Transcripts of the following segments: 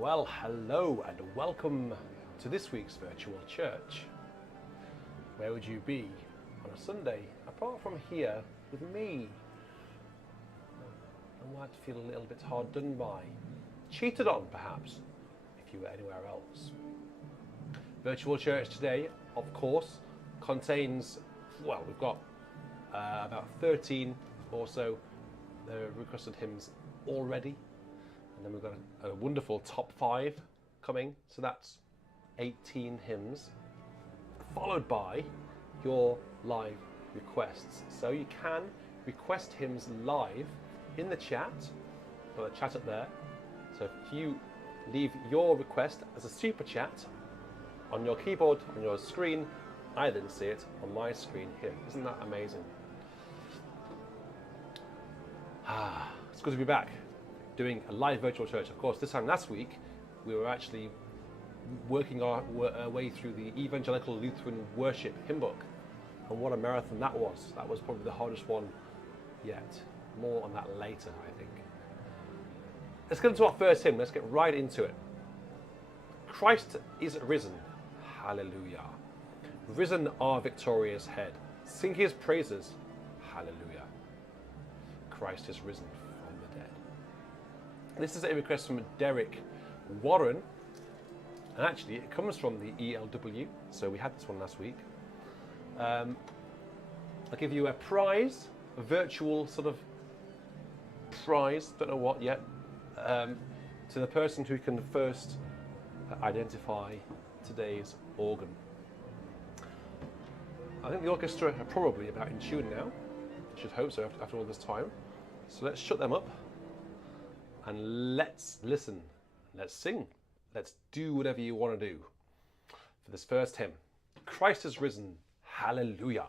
Well, hello and welcome to this week's virtual church. Where would you be on a Sunday apart from here with me? I might feel a little bit hard done by, cheated on perhaps, if you were anywhere else. Virtual church today, of course, contains, well, we've got about 13 or so requested hymns already. And then we've got a wonderful top 5 coming, so that's 18 hymns, followed by your live requests. So you can request hymns live in the chat, got a chat up there. So if you leave your request as a super chat on your keyboard, on your screen, I then see it on my screen here. Isn't that amazing? It's good to be back, doing a live virtual church. Of course, this time last week, we were actually working our way through the Evangelical Lutheran Worship hymn book. And what a marathon that was. That was probably the hardest one yet. More on that later, I think. Let's get into our first hymn. Let's get right into it. Christ is risen. Hallelujah. Risen our victorious head. Sing his praises. Hallelujah. Christ is risen from the dead. This is a request from Derek Warren, and actually it comes from the ELW, so we had this one last week. I'll give you a prize, a virtual sort of prize, don't know what yet, to the person who can first identify today's organ. I think the orchestra are probably about in tune now. I should hope so after all this time. So let's shut them up. And let's listen, let's sing, let's do whatever you want to do for this first hymn. Christ is risen, hallelujah.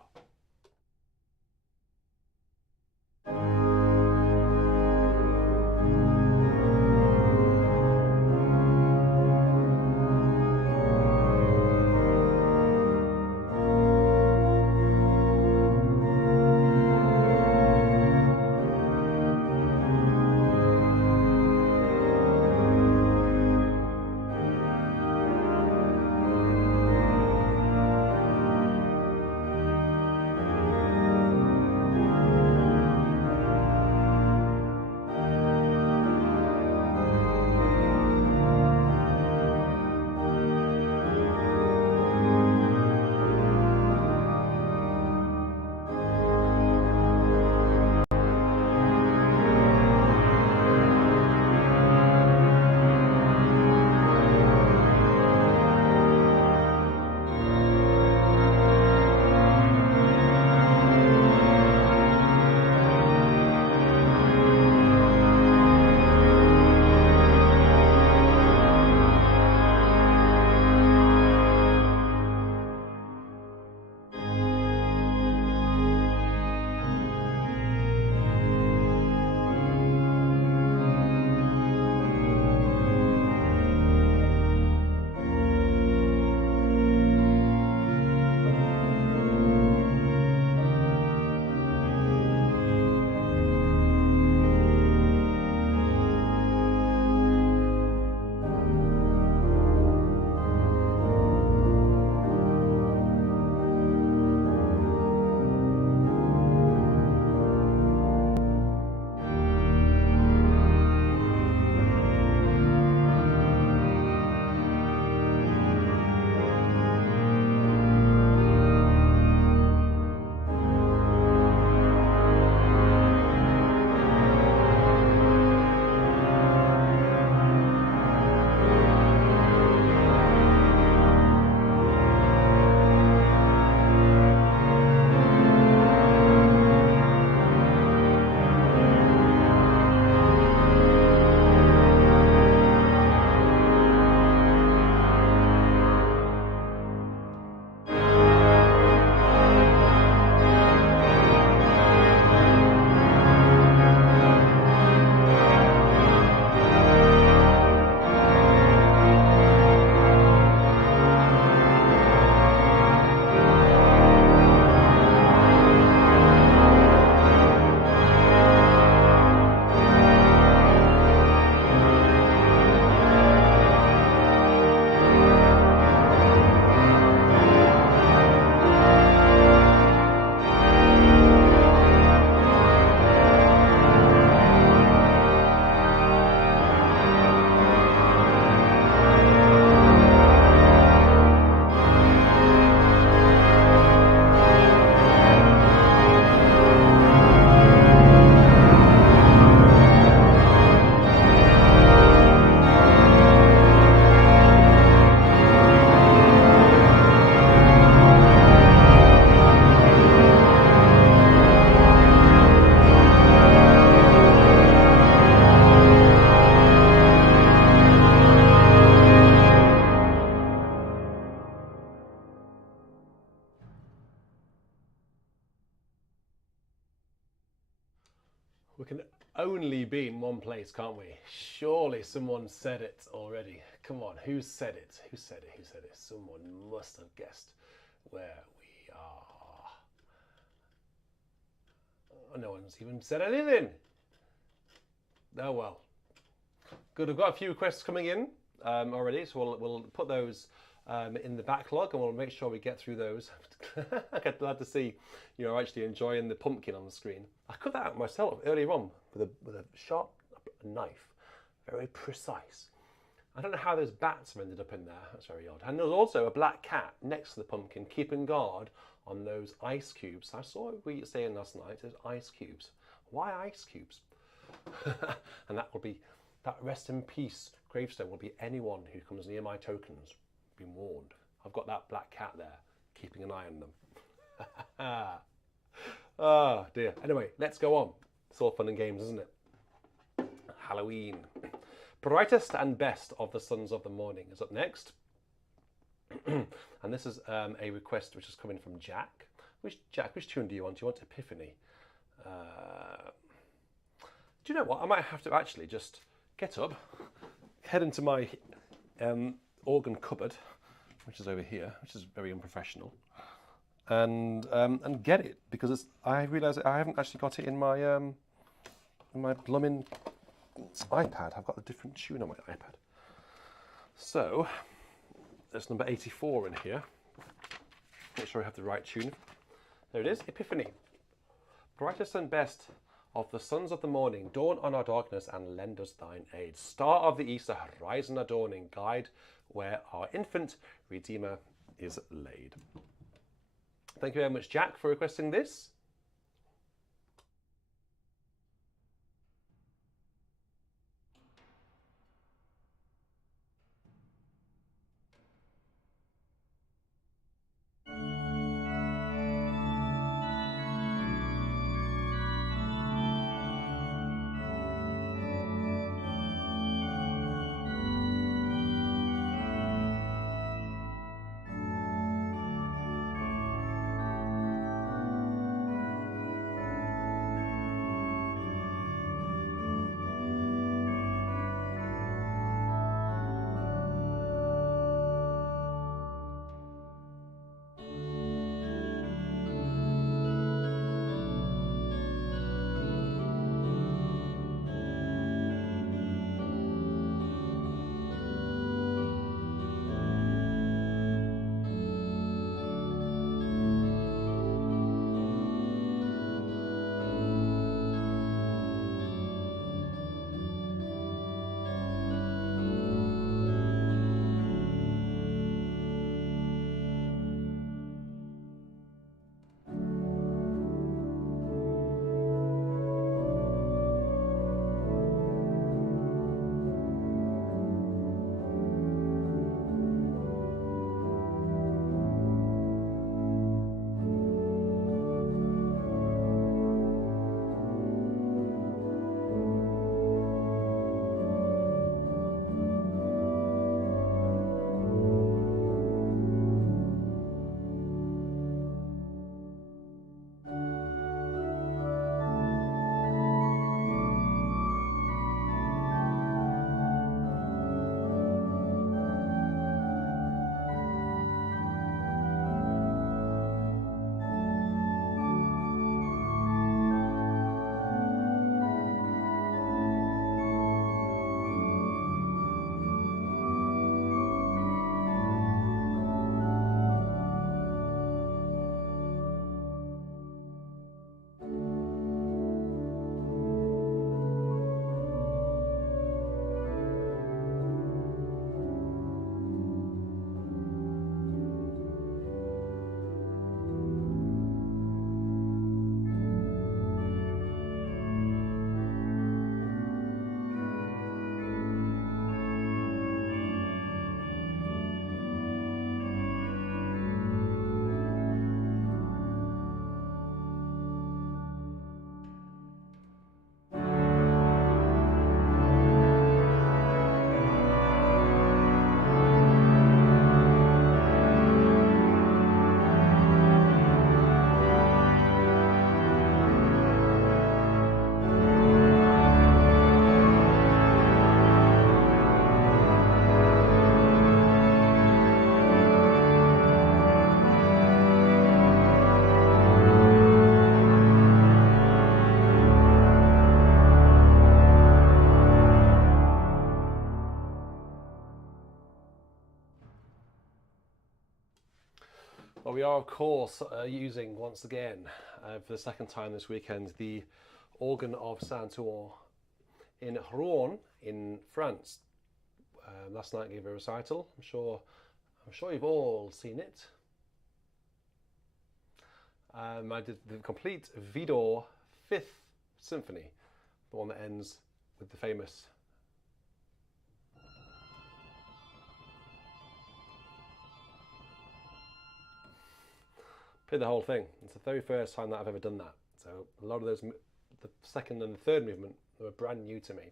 We can only be in one place, can't we? Surely someone said it already. Come on, who said it? Who said it? Who said it? Someone must have guessed where we are. Oh, no one's even said anything. Oh well. Good, I've got a few requests coming in already, so we'll put those in the backlog and we'll make sure we get through those. I'm glad to see you're actually enjoying the pumpkin on the screen. I cut that out myself earlier on with a sharp knife, very precise. I don't know how those bats have ended up in there, that's very odd. And there's also a black cat next to the pumpkin keeping guard on those ice cubes. I saw you saying last night, there's ice cubes. Why ice cubes? And that rest in peace gravestone will be anyone who comes near my tokens. Been warned. I've got that black cat there, keeping an eye on them. Oh dear. Anyway, let's go on. It's all fun and games, isn't it? Halloween. Brightest and best of the sons of the morning is up next. And this is a request which is coming from Jack. Which tune do you want? Do you want Epiphany? Do you know what? I might have to actually just get up, head into my organ cupboard, which is over here, which is very unprofessional, and get it, because I realise I haven't actually got it in my blooming iPad. I've got a different tune on my iPad. So there's number 84 in here. Make sure I have the right tune. There it is, Epiphany. Brightest and best of the sons of the morning, dawn on our darkness and lend us thine aid. Star of the east, horizon adorning, guide where our infant Redeemer is laid. Thank you very much, Jack, for requesting this. Well, we are, of course, using once again, for the second time this weekend, the organ of Saint-Ouen in Rouen in France. Last night I gave a recital. I'm sure you've all seen it. I did the complete Vidor Fifth Symphony, the one that ends with the famous played the whole thing. It's the very first time that I've ever done that. So a lot of those, the second and the third movement, they were brand new to me.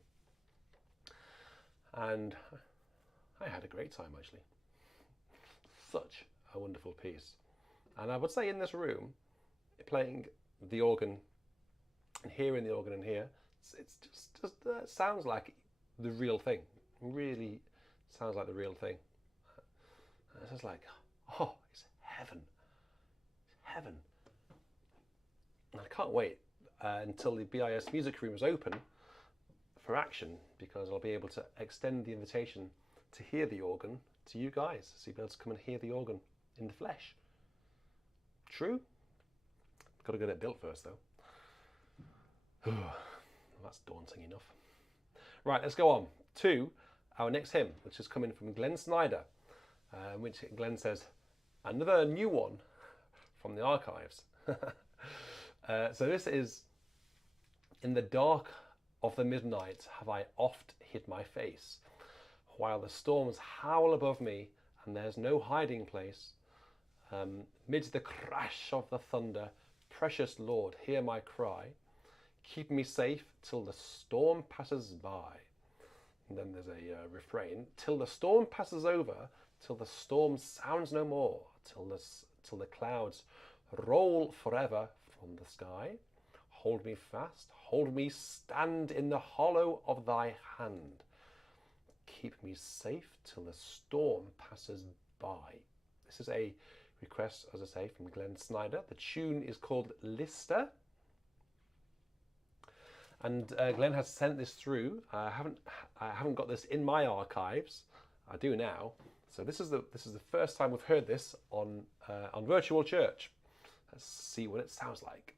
And I had a great time, actually. Such a wonderful piece. And I would say in this room, playing the organ and hearing the organ in here, it's just sounds like the real thing. It really sounds like the real thing. It's just like, oh, it's heaven. Heaven. And I can't wait until the BIS music room is open for action, because I'll be able to extend the invitation to hear the organ to you guys, so you'll be able to come and hear the organ in the flesh. True? Got to get it built first, though. That's daunting enough. Right, let's go on to our next hymn, which is coming from Glenn Snyder, which Glenn says, another new one from the archives. So this is, in the dark of the midnight have I oft hid my face, while the storms howl above me and there's no hiding place. Midst the crash of the thunder, precious Lord, hear my cry. Keep me safe till the storm passes by. And then there's a refrain. Till the storm passes over, till the storm sounds no more, till the clouds roll forever from the sky. Hold me fast, hold me, stand in the hollow of thy hand. Keep me safe till the storm passes by. This is a request, as I say, from Glenn Snyder. The tune is called Liebster. And Glenn has sent this through. I haven't got this in my archives. I do now. So this is the first time we've heard this on Virtual Church. Let's see what it sounds like.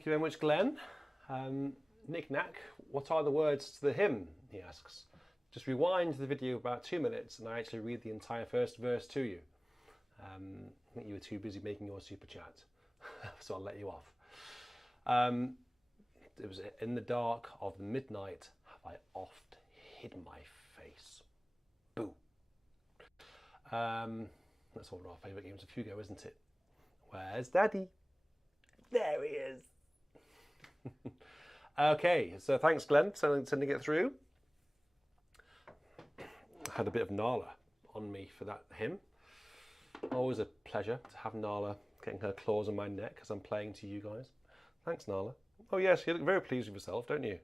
Thank you very much, Glenn. Nick Knack, what are the words to the hymn? He asks. Just rewind the video about 2 minutes and I actually read the entire first verse to you. I think you were too busy making your super chat, so I'll let you off. It was in the dark of the midnight have I oft hid my face. Boo. That's one of our favourite games of Hugo, isn't it? Where's Daddy? There he is. Okay, so thanks, Glenn, for sending it through. I had a bit of Nala on me for that hymn. Always a pleasure to have Nala getting her claws on my neck as I'm playing to you guys. Thanks, Nala. Oh yes, you look very pleased with yourself, don't you?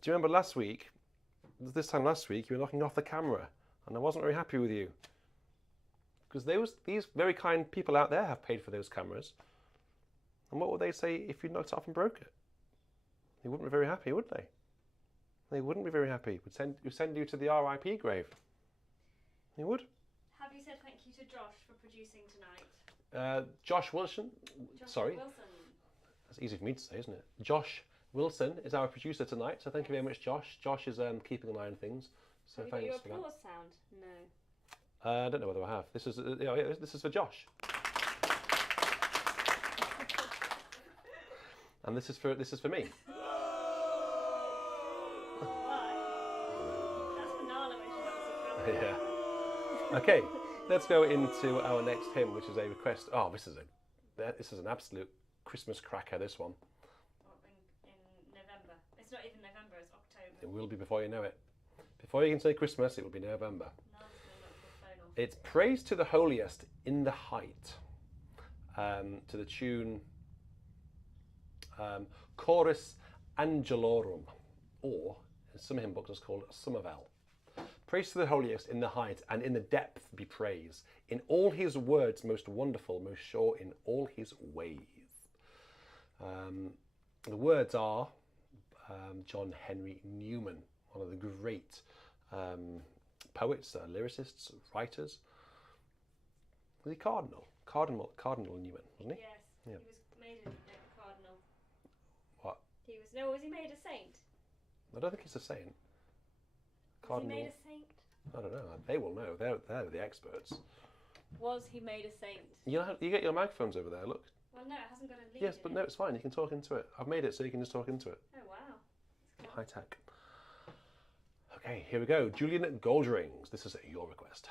Do you remember last week, this time last week, you were knocking off the camera and I wasn't very happy with you. Because these very kind people out there have paid for those cameras. And what would they say if you knocked it off and broke it? They wouldn't be very happy, would they? They wouldn't be very happy. We'd send you to the RIP grave. They would. Have you said thank you to Josh for producing tonight? Josh Wilson. Sorry. Wilson. That's easy for me to say, isn't it? Josh Wilson is our producer tonight, so thank you very much, Josh. Josh is keeping an eye on things, so have thanks you got for your that. applause sound? No. I don't know whether I have. This is this is for Josh. And this is for me. Why? That's for Nala when she's obviously coming. Yeah. Okay, let's go into our next hymn, which is a request. Oh, this is an absolute Christmas cracker. This one. In November. It's not even November. It's October. It will be before you know it. Before you can say Christmas, it will be November. Nala's gonna knock your phone off. It's Praise to the Holiest in the Height, to the tune Chorus Angelorum, or in some hymn books it's called Somervell. Praise to the Holiest in the height and in the depth be praise, in all his words most wonderful, most sure in all his ways. The words are John Henry Newman, one of the great poets, lyricists, writers. Was he Cardinal? Cardinal Newman, wasn't he? Yes. Yeah. He was made a cardinal. What? Was he made a saint? I don't think he's a saint. Was he made a saint? I don't know. They will know. They're the experts. Was he made a saint? You get your microphones over there. Look. Well, no, it hasn't got a lead. Yes, in but it. no, it's fine. You can talk into it. I've made it so you can just talk into it. Oh wow. That's High tech. Okay, here we go. Julian Goldrings. This is your request.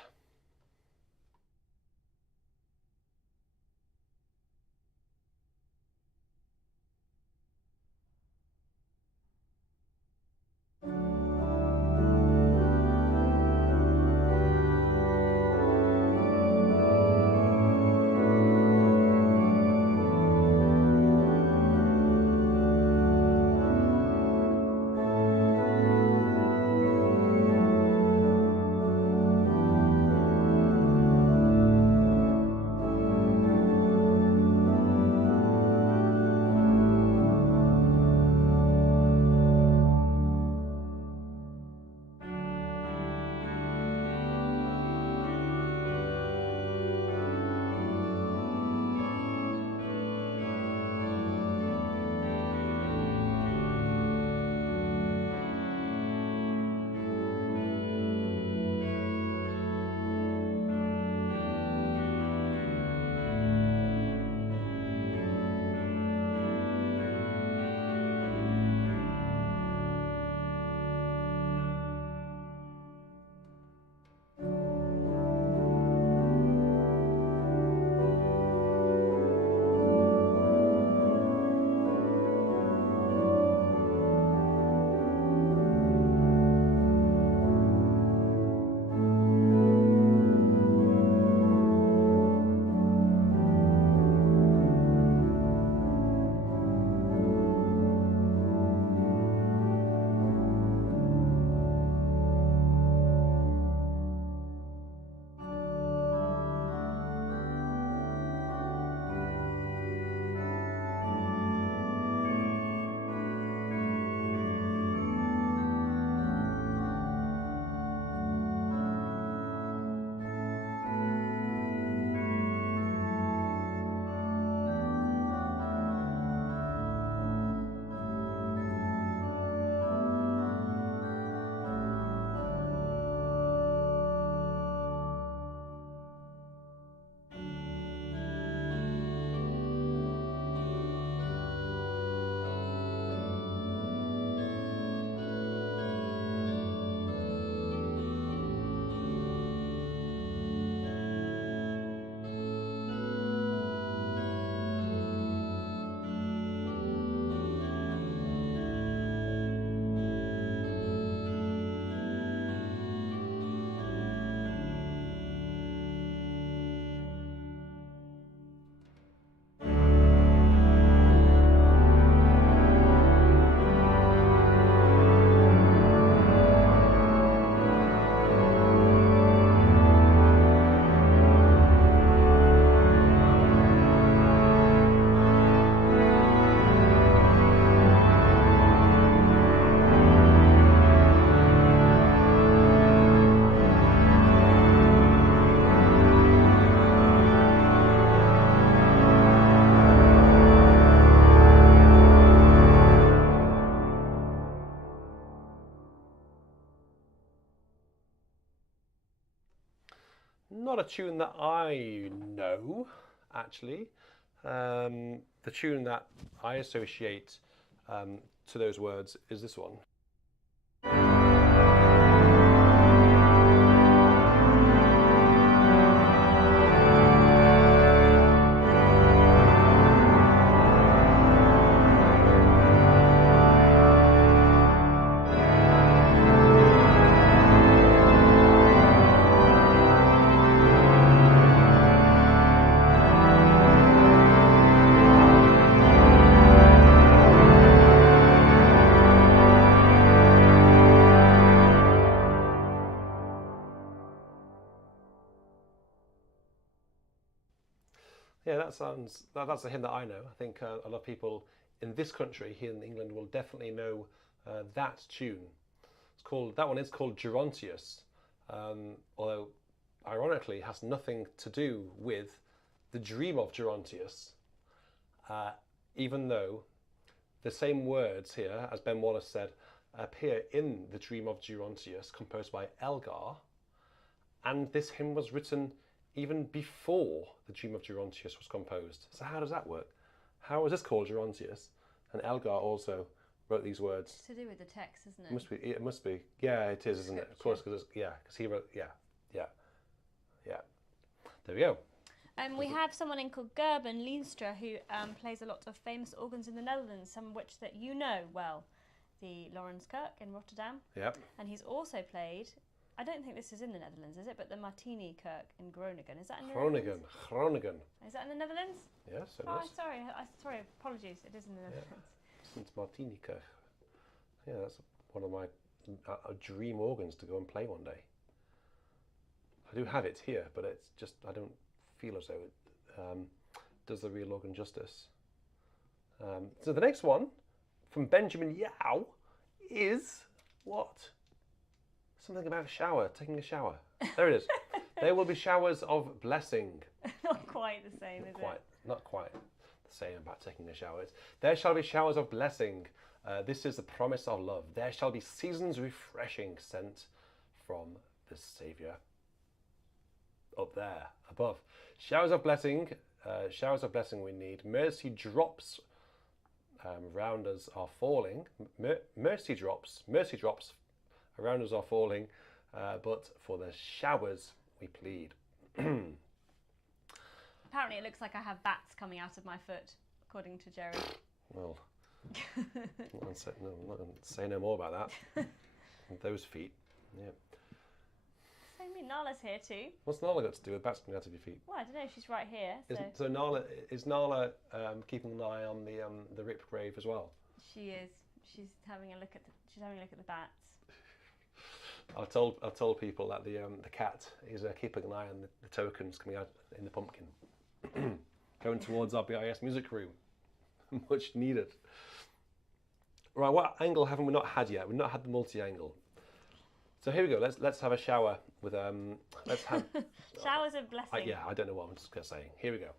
Not a tune that I know, actually. The tune that I associate to those words is this one. Yeah, that's a hymn that I know. I think a lot of people in this country, here in England, will definitely know that tune. That one is called Gerontius, although ironically it has nothing to do with the dream of Gerontius, even though the same words here, as Ben Wallace said, appear in the dream of Gerontius, composed by Elgar, and this hymn was written even before the Dream of Gerontius was composed. So how does that work? How was this called Gerontius? And Elgar also wrote these words. It's to do with the text, isn't it? It must be. Yeah, it is, isn't it? Of course, because he wrote. Yeah. There we go. We have someone in called Gerben Liebster who plays a lot of famous organs in the Netherlands, some of which that you know well, the Lawrence-Kerk in Rotterdam. Yep. And he's also played. I don't think this is in the Netherlands, is it? But the Martini-Kerk in Groningen. Is that in the Netherlands? Groningen. Is that in the Netherlands? Yes, it Oh, is. sorry. Apologies. It is in the Netherlands. It's Martini-Kerk. Yeah, that's one of my dream organs to go and play one day. I do have it here, but it's just, I don't feel as though it does the real organ justice. So the next one from Benjamin Yao is what? Something about a shower, taking a shower. There it is. There will be showers of blessing. Not quite the same, is it? Not quite the same about taking a shower. There shall be showers of blessing. This is the promise of love. There shall be seasons refreshing sent from the Saviour. Up there, above. Showers of blessing we need. Mercy drops round us are falling. Mercy drops around us are falling, but for the showers we plead. Apparently it looks like I have bats coming out of my foot, according to Jerry. Well, I'm not going to say no more about that. Those feet, yeah. So Nala's here too. What's Nala got to do with bats coming out of your feet? Well, I don't know, she's right here. So is Nala keeping an eye on the ripped grave as well? She is. She's having a look at the bats. I've told people that the cat is keeping an eye on the tokens coming out in the pumpkin, going towards our BIS music room, much needed. Right, what angle haven't we not had yet? We've not had the multi-angle. So here we go. Let's have a shower with let's have showers of blessing. Yeah, I don't know what I'm just gonna say. Here we go.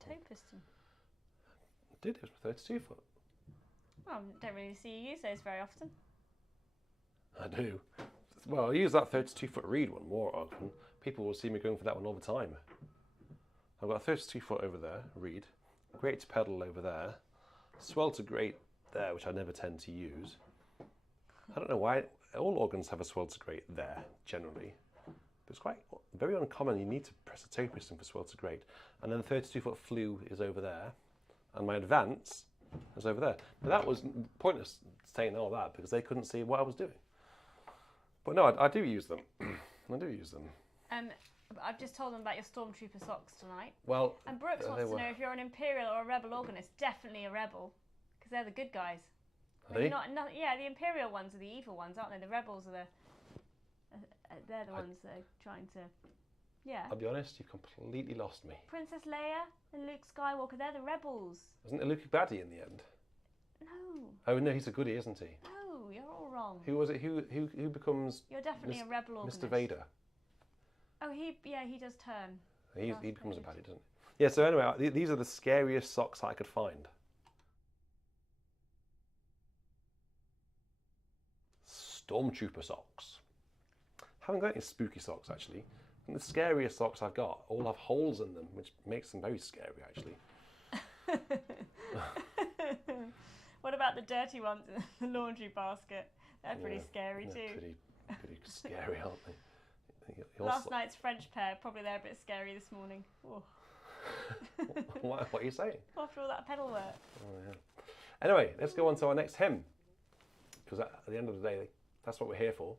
a toe piston. I did, it was my 32 foot. Well, I don't really see you use those very often. I do. Well, I use that 32 foot reed one more often. People will see me going for that one all the time. I've got a 32 foot over there, reed. Great pedal over there. Swelter grate there, which I never tend to use. I don't know why. All organs have a swelter grate there, generally. But it's quite very uncommon. You need to press a toe piston for swelter grate. And then the 32 foot flue is over there. And my advance is over there. Now that was pointless saying all that because they couldn't see what I was doing. But no, I do use them. I do use them. I've just told them about your Stormtrooper socks tonight. Well, and Brooks wants to know if you're an Imperial or a Rebel organist. Definitely a Rebel, because they're the good guys. Are they? Yeah, the Imperial ones are the evil ones, aren't they? The Rebels are they're the ones that are trying to, yeah. I'll be honest, you've completely lost me. Princess Leia and Luke Skywalker, they're the Rebels. Isn't it Luke baddie in the end? No. Oh no, he's a goodie, isn't he? No, you're all wrong. Who was it? Who becomes? You're definitely a Rebel organist. Mr. Vader. Oh, he does turn. He becomes a baddie, doesn't he? Yeah. So anyway, these are the scariest socks I could find. Stormtrooper socks. Haven't got any spooky socks actually. And the scariest socks I've got all have holes in them, which makes them very scary actually. What about the dirty ones in the laundry basket? They're pretty scary too. Pretty scary, aren't they? Last night's French pair, probably they're a bit scary this morning. What are you saying? After all that pedal work. Oh, yeah. Anyway, let's go on to our next hymn. Because at the end of the day, that's what we're here for.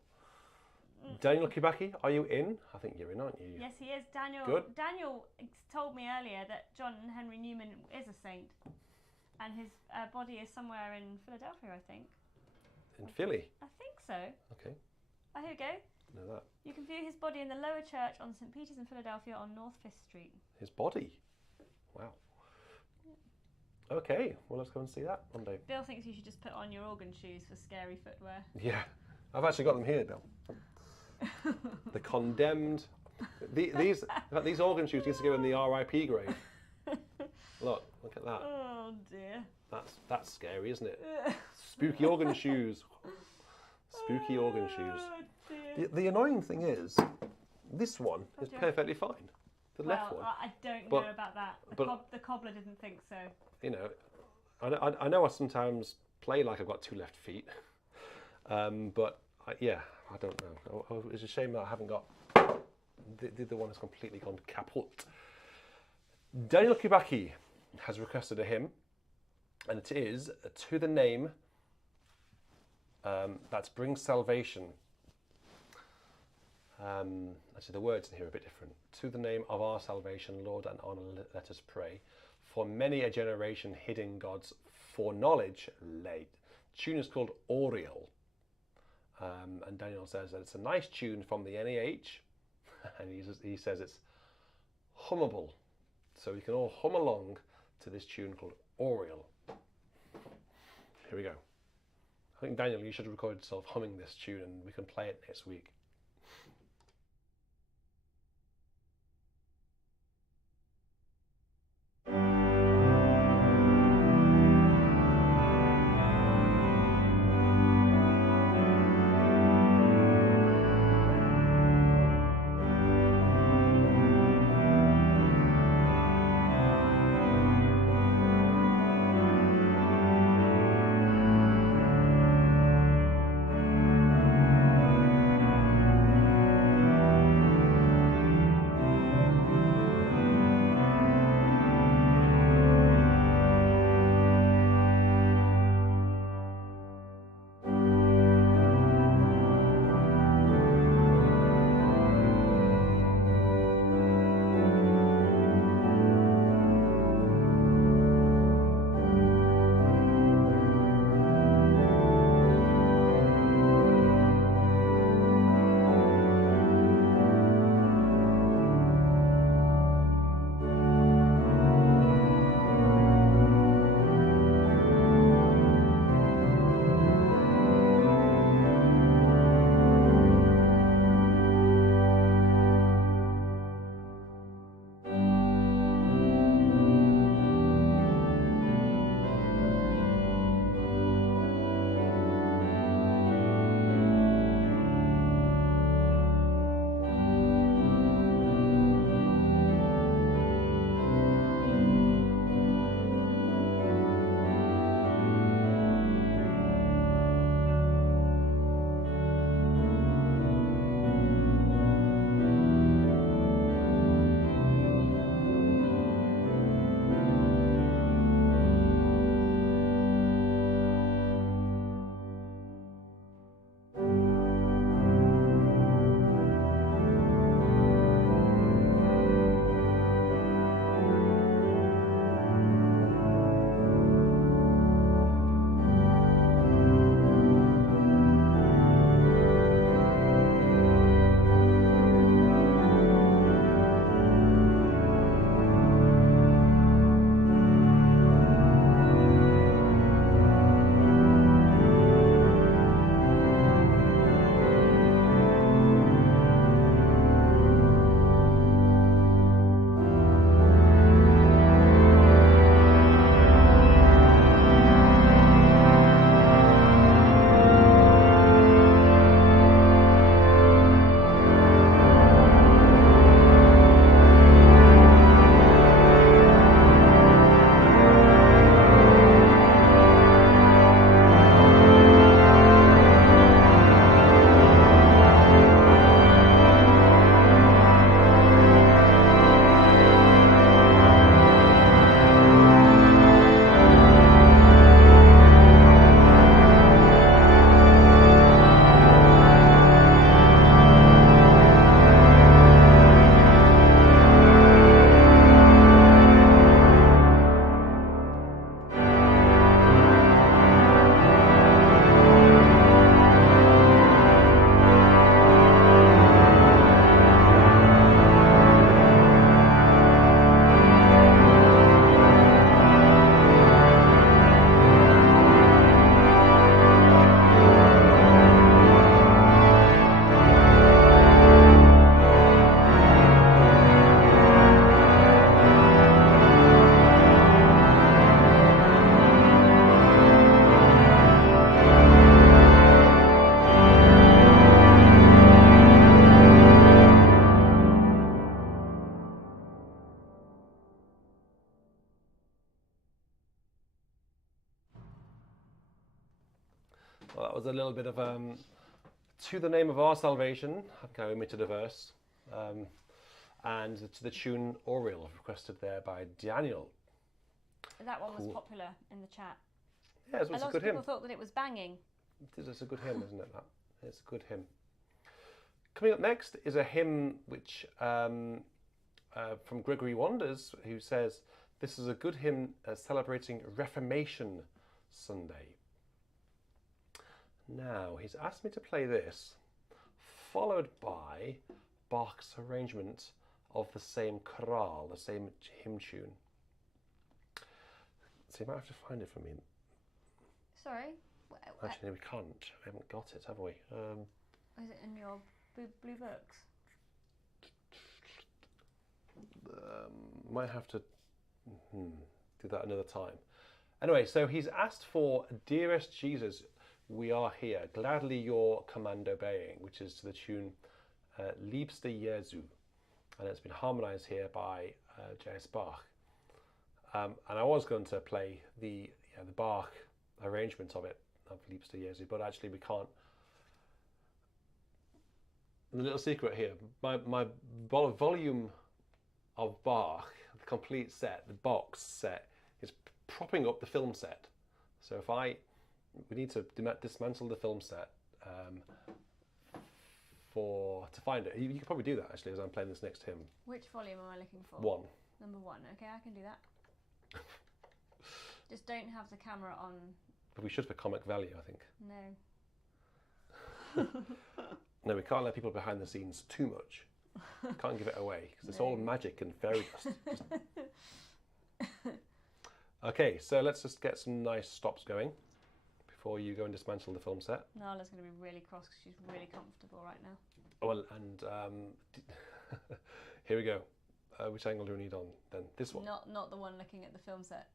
Daniel Kibaki, are you in? I think you're in, aren't you? Yes, he is. Daniel. Good. Daniel told me earlier that John Henry Newman is a saint. And his body is somewhere in Philadelphia, I think. In Philly? I think so. Okay. Oh, here we go. Know that. You can view his body in the lower church on St. Peter's in Philadelphia on North 5th Street. His body? Wow. Yeah. Okay, well let's go and see that one day. Bill thinks you should just put on your organ shoes for scary footwear. Yeah, I've actually got them here, Bill. The condemned. These organ shoes used to go in the RIP grave. Look at that. Oh dear. That's scary, isn't it? Spooky organ shoes. Spooky organ shoes. The annoying thing is, this one is perfectly fine. The left one. I don't know about that. The cobbler didn't think so. You know, I know I sometimes play like I've got two left feet, but I don't know. It's a shame that I haven't got the one that's completely gone kaput. Daniel Kibaki has requested a hymn, and it is to the name that brings salvation. Actually, the words in here are a bit different. To the name of our salvation, Lord and honor, let us pray. For many a generation hid in God's foreknowledge laid. The tune is called Oriel. And Daniel says that it's a nice tune from the NEH, and he says it's hummable. So we can all hum along to this tune called Oriel. Here we go. I think, Daniel, you should record yourself humming this tune and we can play it next week. was a little bit of To the Name of Our Salvation. I think I omitted a verse. And to the tune Oriel, requested there by Daniel. That one was popular in the chat. Yeah, it was a good hymn. A lot of people thought that it was banging. It's a good hymn, isn't it? That it's a good hymn. Coming up next is a hymn which from Gregory Wanders, who says this is a good hymn celebrating Reformation Sunday. Now he's asked me to play this, followed by Bach's arrangement of the same chorale, the same hymn tune. So you might have to find it for me. Sorry? Actually, we can't. We haven't got it, have we? Is it in your blue books? Might have to do that another time. Anyway, so he's asked for Dearest Jesus, we are here, gladly your command obeying, which is to the tune Liebster Jesu. And it's been harmonized here by J.S. Bach. And I was going to play the Bach arrangement of it, of Liebster Jesu, but actually we can't. The little secret here, my volume of Bach, the complete set, the box set, is propping up the film set. So we need to dismantle the film set to find it. You can probably do that actually as I'm playing this next hymn. Which volume am I looking for? 1. Number 1. Okay, I can do that. Just don't have the camera on. But we should for comic value, I think. No. No, we can't let people behind the scenes too much. Can't give it away because it's all magic and fairy dust. Okay, so let's just get some nice stops going before you go and dismantle the film set. Nala's going to be really cross because she's really comfortable right now. Well, and here we go. Which angle do we need on then? This one? Not the one looking at the film set.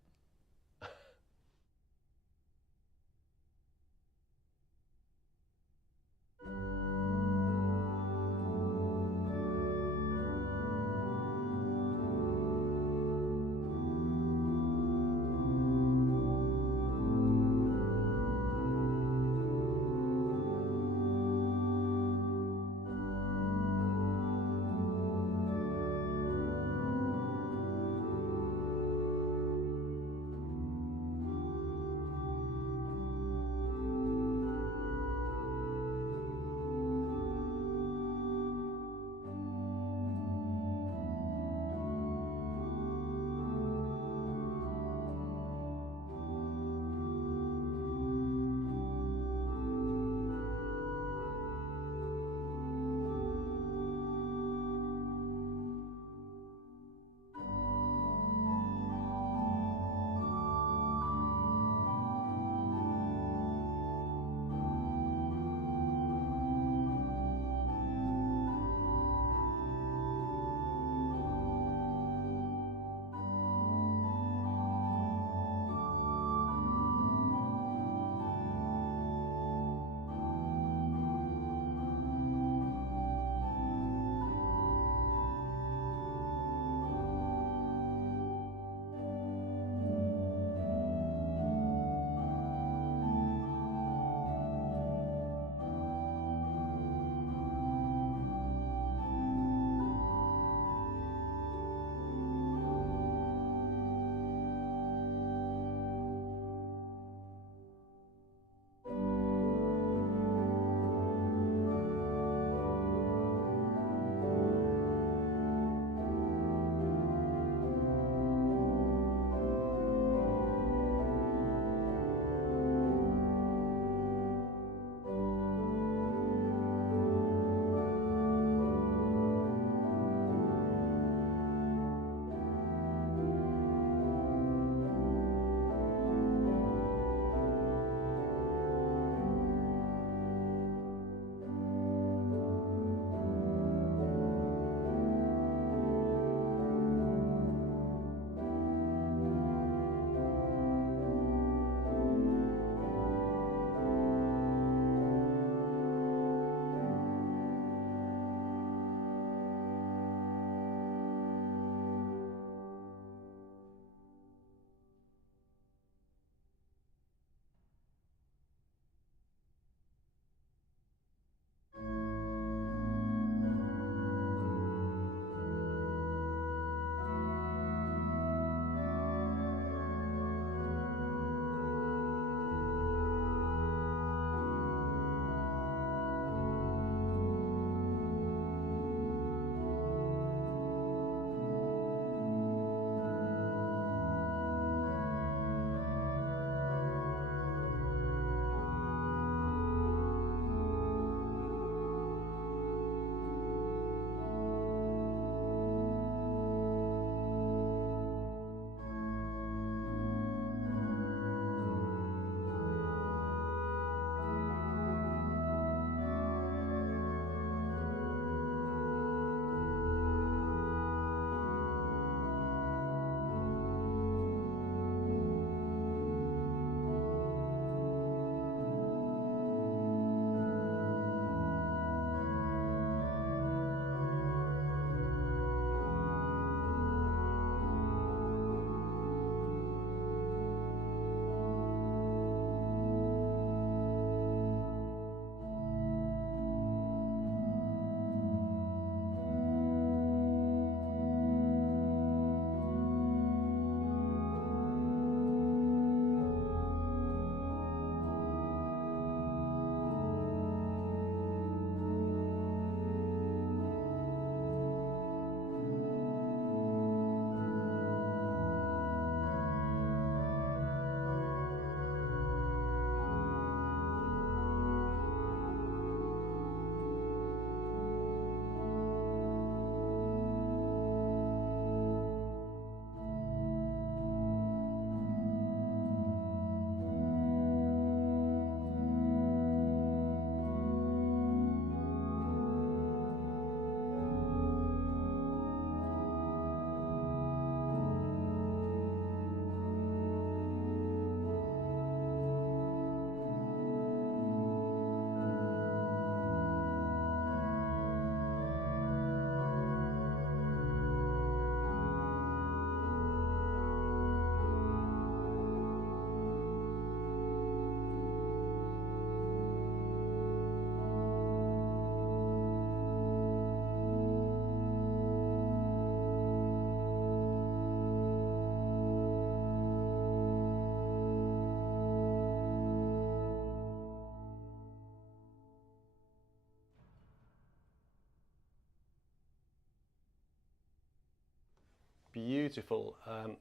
beautiful,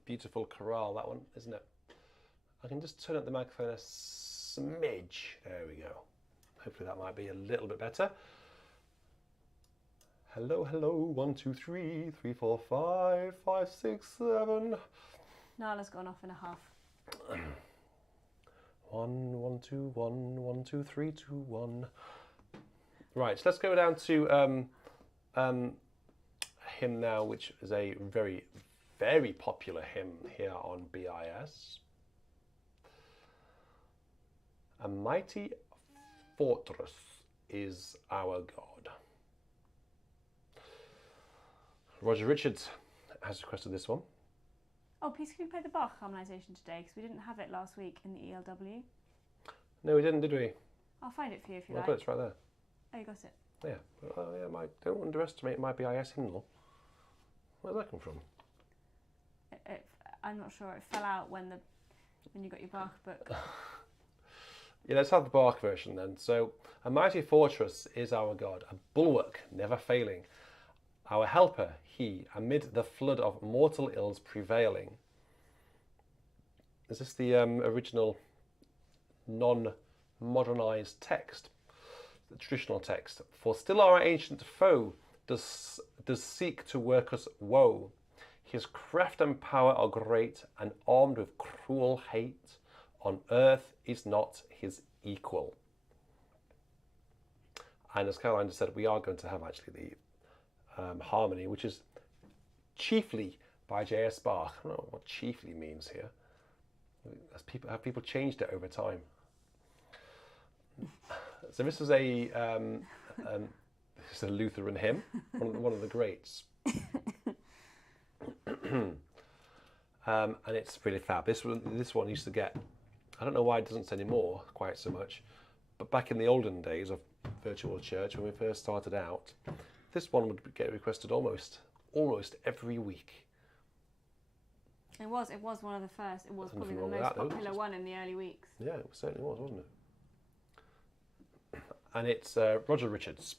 beautiful chorale, that one, isn't it? I can just turn up the microphone a smidge. There we go. Hopefully that might be a little bit better. Hello, hello, 1, 2, 3, 3, 4, 5, 5, 6, 7. Nala's gone off in a half. 1, 1, 2, 1, 1, 2, 3, 2, 1. Right, so let's go down to hymn now, which is a very, very popular hymn here on BIS. A mighty fortress is our God. Roger Richards has requested this one. Oh, please can you play the Bach harmonisation today? Because we didn't have it last week in the ELW. No, we didn't, did we? I'll find it for you if you Well, like. it's right there. Oh, you got it. Yeah. Yeah, don't underestimate my BIS hymnal. Where'd that come from? I'm not sure. It fell out when you got your Bach book. Yeah, let's have the Bach version then. So, a mighty fortress is our God, a bulwark never failing. Our helper, he, amid the flood of mortal ills prevailing. Is this the original non-modernized text? The traditional text. For still our ancient foe does seek to work us woe. His craft and power are great, and armed with cruel hate. On earth is not his equal. And as Caroline just said, we are going to have actually the harmony, which is chiefly by J.S. Bach. I don't know what chiefly means here. Have people changed it over time? So this is a Lutheran hymn, one of the greats. And it's really fab. This one used to get, I don't know why it doesn't anymore quite so much, but back in the olden days of virtual church, when we first started out, this one would get requested almost every week. It was one of the first. It was Nothing probably the wrong with most that, though. popular one in the early weeks. Yeah, it certainly was, wasn't it? And it's Roger Richards.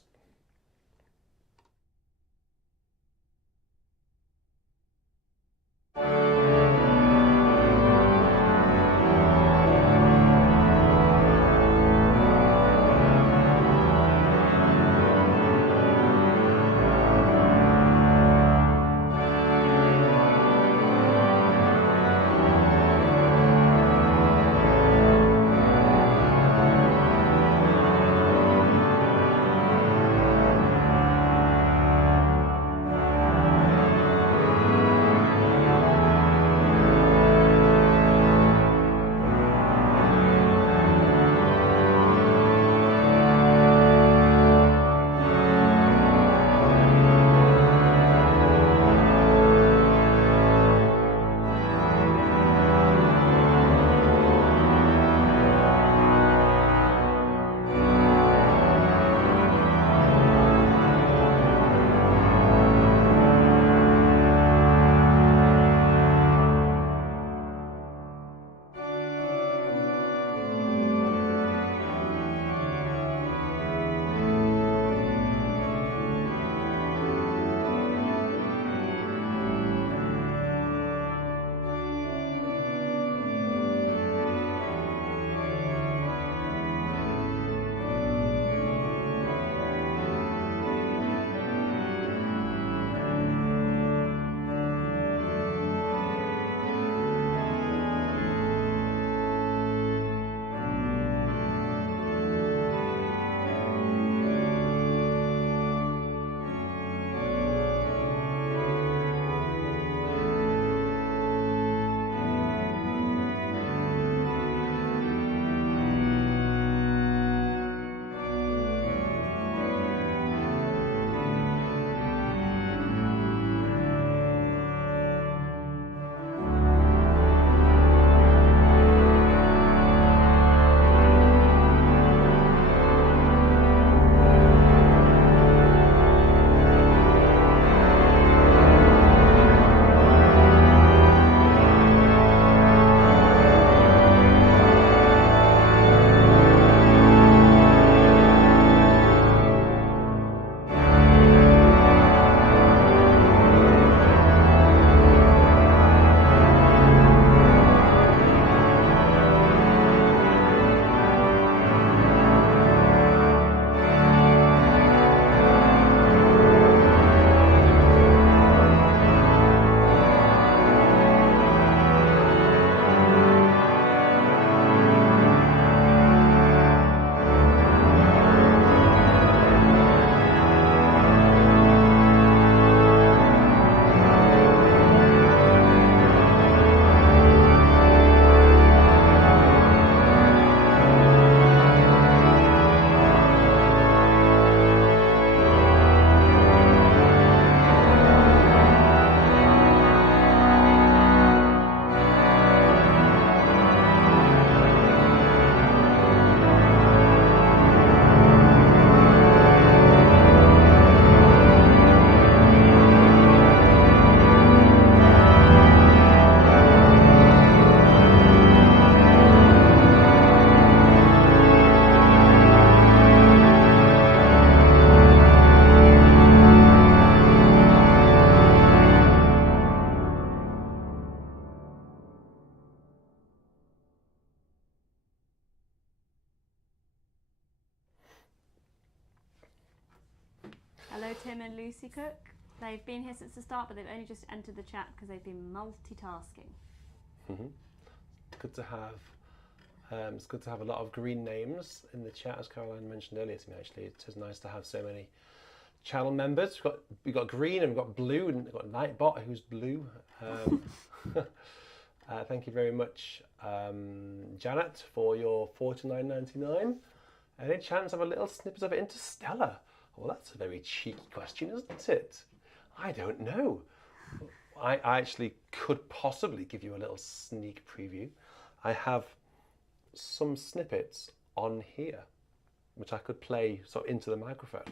Hello, Tim and Lucy Cook. They've been here since the start, but they've only just entered the chat because they've been multitasking. Good to have. It's good to have a lot of green names in the chat, as Caroline mentioned earlier to me. Actually, it is nice to have so many channel members. We've got green and we've got blue, and we've got Nightbot who's blue. Thank you very much, Janet, for your $49.99. Any chance of a little snippet of Interstellar? Well, that's a very cheeky question, isn't it? I don't know. I actually could possibly give you a little sneak preview. I have some snippets on here, which I could play sort of into the microphone,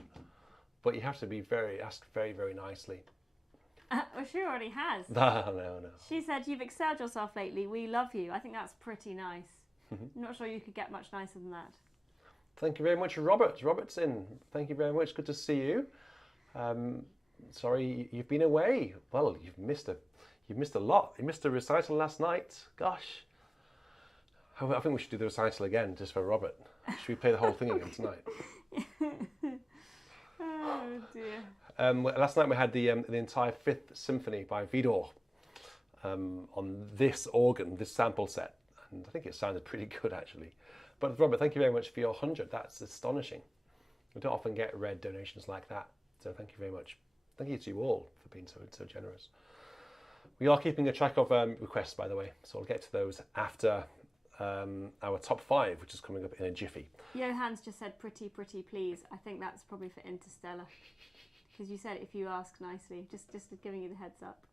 but you have to be asked very, very nicely. Well, she already has. No. She said, "You've excelled yourself lately. We love you." I think that's pretty nice. I'm not sure you could get much nicer than that. Thank you very much, Robert. Robert's in. Thank you very much. Good to see you. Sorry you've been away. Well, you've missed a lot. You missed a recital last night. Gosh. I think we should do the recital again, just for Robert. Should we play the whole thing again tonight? Oh dear. Last night we had the entire Fifth Symphony by Vidor on this organ, this sample set, and I think it sounded pretty good actually. But Robert, thank you very much for your 100. That's astonishing. We don't often get red donations like that, so thank you very much. Thank you to you all for being so generous. We are keeping a track of requests, by the way, so I'll get to those after our top 5, which is coming up in a jiffy. Johann's just said pretty please. I think that's probably for Interstellar, because you said if you ask nicely. Just giving you the heads up.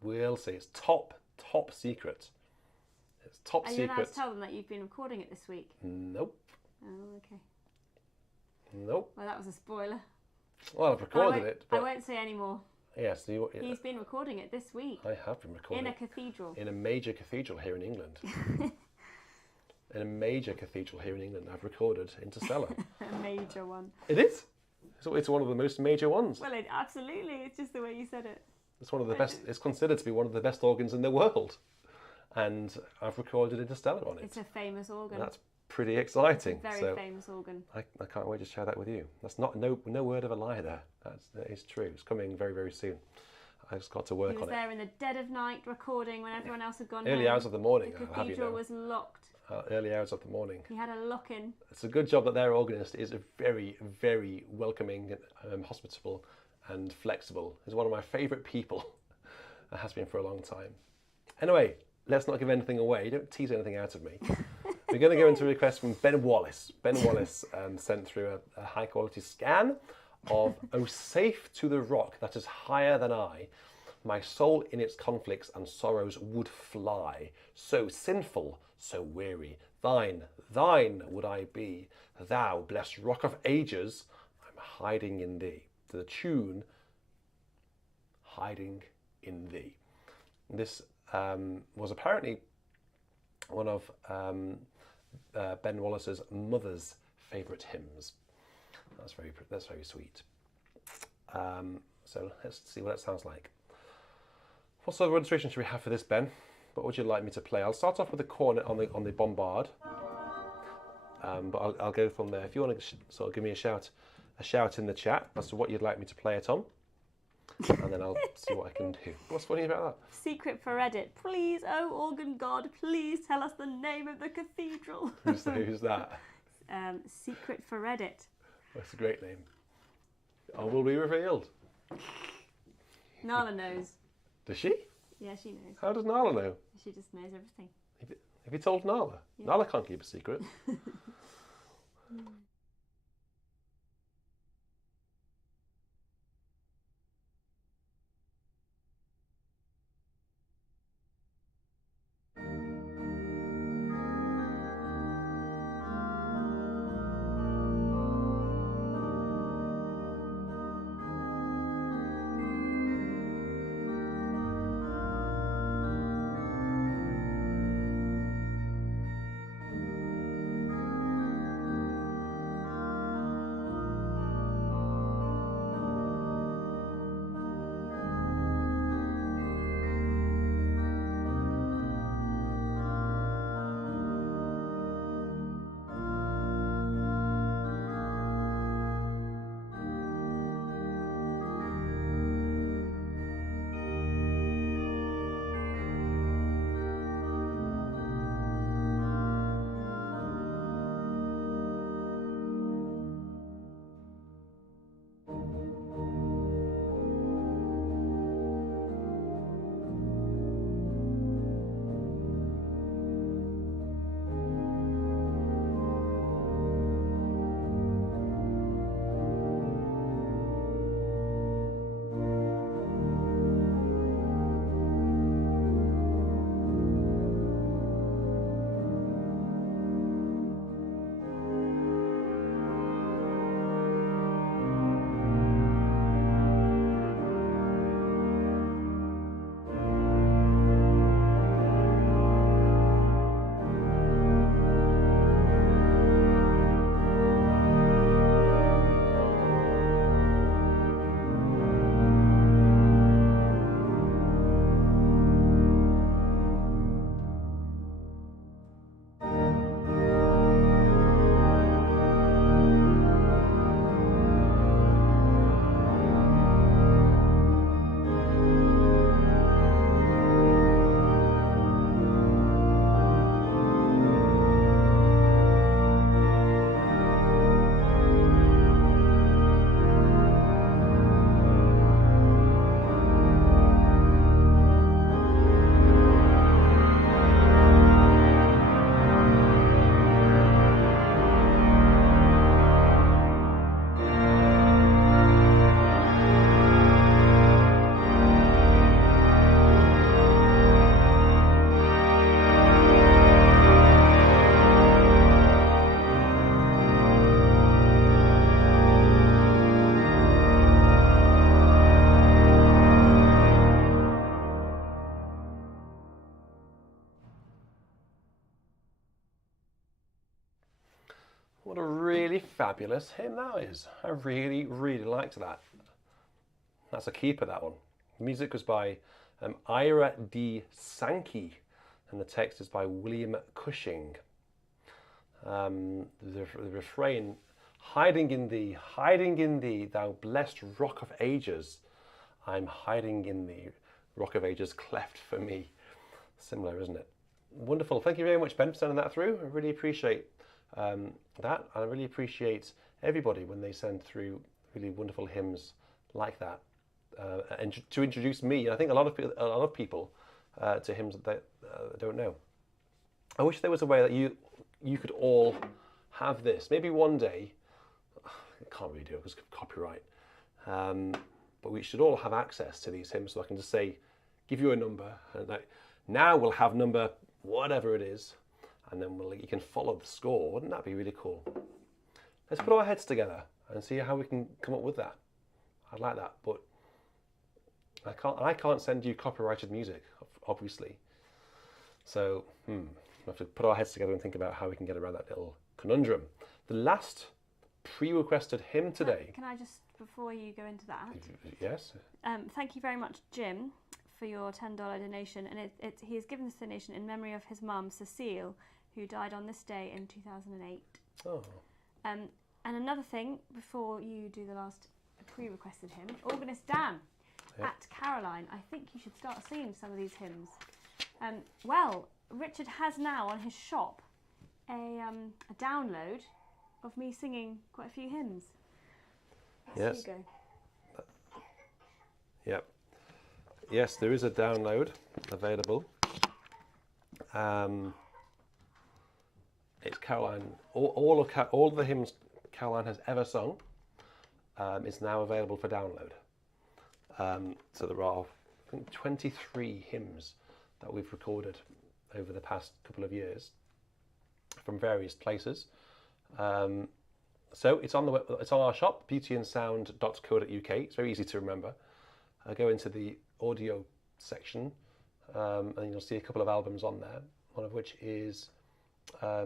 We'll see. It's top secret. It's top secret. Are you allowed to tell them that you've been recording it this week? Nope. Oh, okay. Nope. Well, that was a spoiler. Well, I've recorded it. But I won't say any more. Yes, He's been recording it this week. I have been recording in a cathedral. In a major cathedral here in England. In a major cathedral here in England, I've recorded Interstellar. A major one. It is. It's one of the most major ones. Well, absolutely. It's just the way you said it. It's one of the best. It's considered to be one of the best organs in the world, and I've recorded Interstellar on it. It's a famous organ. And that's pretty exciting. It's a very famous organ. I can't wait to share that with you. That's not no word of a lie there. That is true. It's coming very, very soon. I just got to work on it. He was there in the dead of night recording when everyone else had gone Early home. hours of the morning. The cathedral was locked. Early hours of the morning. He had a lock-in. It's a good job that their organist is a very, very welcoming, hospitable and flexible. He's one of my favourite people. It has been for a long time. Anyway, let's not give anything away. Don't tease anything out of me. We're going to go into a request from Ben Wallace. Ben Wallace sent through a high-quality scan of "O safe to the rock that is higher than I, my soul in its conflicts and sorrows would fly. So sinful, so weary, thine would I be. Thou, blessed rock of ages, I'm hiding in thee." To the tune, "Hiding in Thee." This was apparently one of Ben Wallace's mother's favourite hymns. That's very sweet. So let's see what it sounds like. What sort of registration should we have for this, Ben? What would you like me to play? I'll start off with the cornet on the bombard, but I'll go from there. If you want to sort of give me a shout in the chat as to what you'd like me to play it on, and then I'll see what I can do. What's funny about that? Secret for edit. Please, oh organ god, please tell us the name of the cathedral. Who's that? Secret for edit. That's a great name. All will be revealed. Nala knows. Does she? Yeah, she knows. How does Nala know? She just knows everything. Have you told Nala? Yeah. Nala can't keep a secret. What a really fabulous hymn that is. I really, really liked that. That's a keeper, that one. The music was by Ira D. Sankey, and the text is by William Cushing. The refrain, hiding in thee, thou blessed rock of ages. I'm hiding in thee, rock of ages cleft for me. Similar, isn't it? Wonderful. Thank you very much, Ben, for sending that through. I really appreciate that. And I really appreciate everybody when they send through really wonderful hymns like that. And to introduce me, I think a lot of people to hymns that they don't know. I wish there was a way that you could all have this. Maybe one day, I can't really do it because of copyright, but we should all have access to these hymns, so I can just say, give you a number, and like, now we'll have number whatever it is, and then you can follow the score. Wouldn't that be really cool? Let's put our heads together and see how we can come up with that. I'd like that, but I can't send you copyrighted music, obviously. So we have to put our heads together and think about how we can get around that little conundrum. The last pre-requested hymn today. Can I just, before you go into that? Yes. Thank you very much, Jim, for your $10 donation. And he has given this donation in memory of his mum, Cecile, who died on this day in 2008. Oh. And another thing, before you do the last pre-requested hymn, Organist Dan. Yep. At Caroline, I think you should start singing some of these hymns. Well, Richard has now on his shop a download of me singing quite a few hymns. Yes. You go. Yep. Yes, there is a download available. It's Caroline. All of the hymns Caroline has ever sung is now available for download. So there are, I think, 23 hymns that we've recorded over the past couple of years from various places. So it's on our shop, beautyandsound.co.uk. It's very easy to remember. Go into the audio section, and you'll see a couple of albums on there. One of which is, I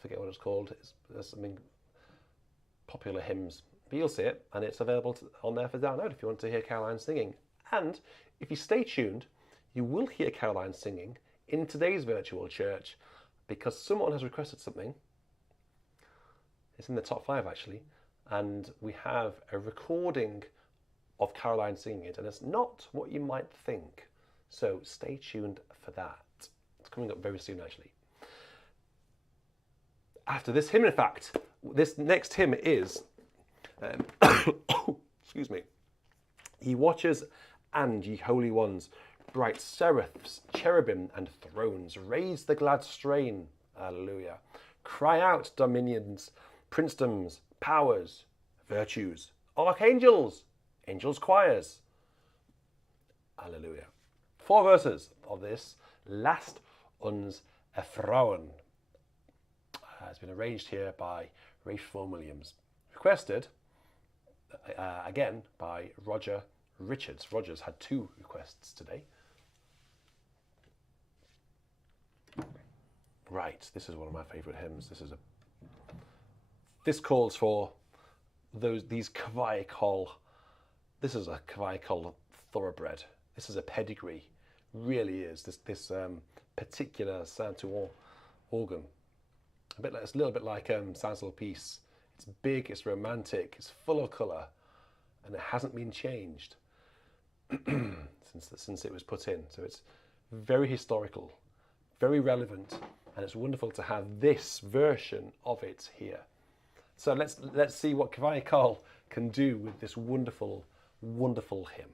forget what it's called. There's something popular hymns. But you'll see it, and it's available on there for download if you want to hear Caroline singing. And if you stay tuned, you will hear Caroline singing in today's virtual church, because someone has requested something. It's in the top 5 actually, and we have a recording of Caroline singing it, and it's not what you might think. So stay tuned for that. It's coming up very soon actually. After this hymn, in fact, this next hymn is excuse me. Ye watchers and ye holy ones, bright seraphs, cherubim and thrones, raise the glad strain, Alleluia. Cry out, dominions, princedoms, powers, virtues, archangels, angels' choirs, Alleluia. 4 verses of this last uns Efrauen has been arranged here by Rafe Vaughan Williams. Requested again by Roger Richards. Roger's had 2 requests today. Right, this is one of my favourite hymns. This calls for these Kvaikol. This is a Kvaikol thoroughbred. This is a pedigree. Really is this particular Saint-Ouen organ. It's a little bit like Saint-Sulpice. It's big, it's romantic, it's full of colour, and it hasn't been changed since it was put in. So it's very historical, very relevant, and it's wonderful to have this version of it here. So let's see what Kvaikol can do with this wonderful, wonderful hymn.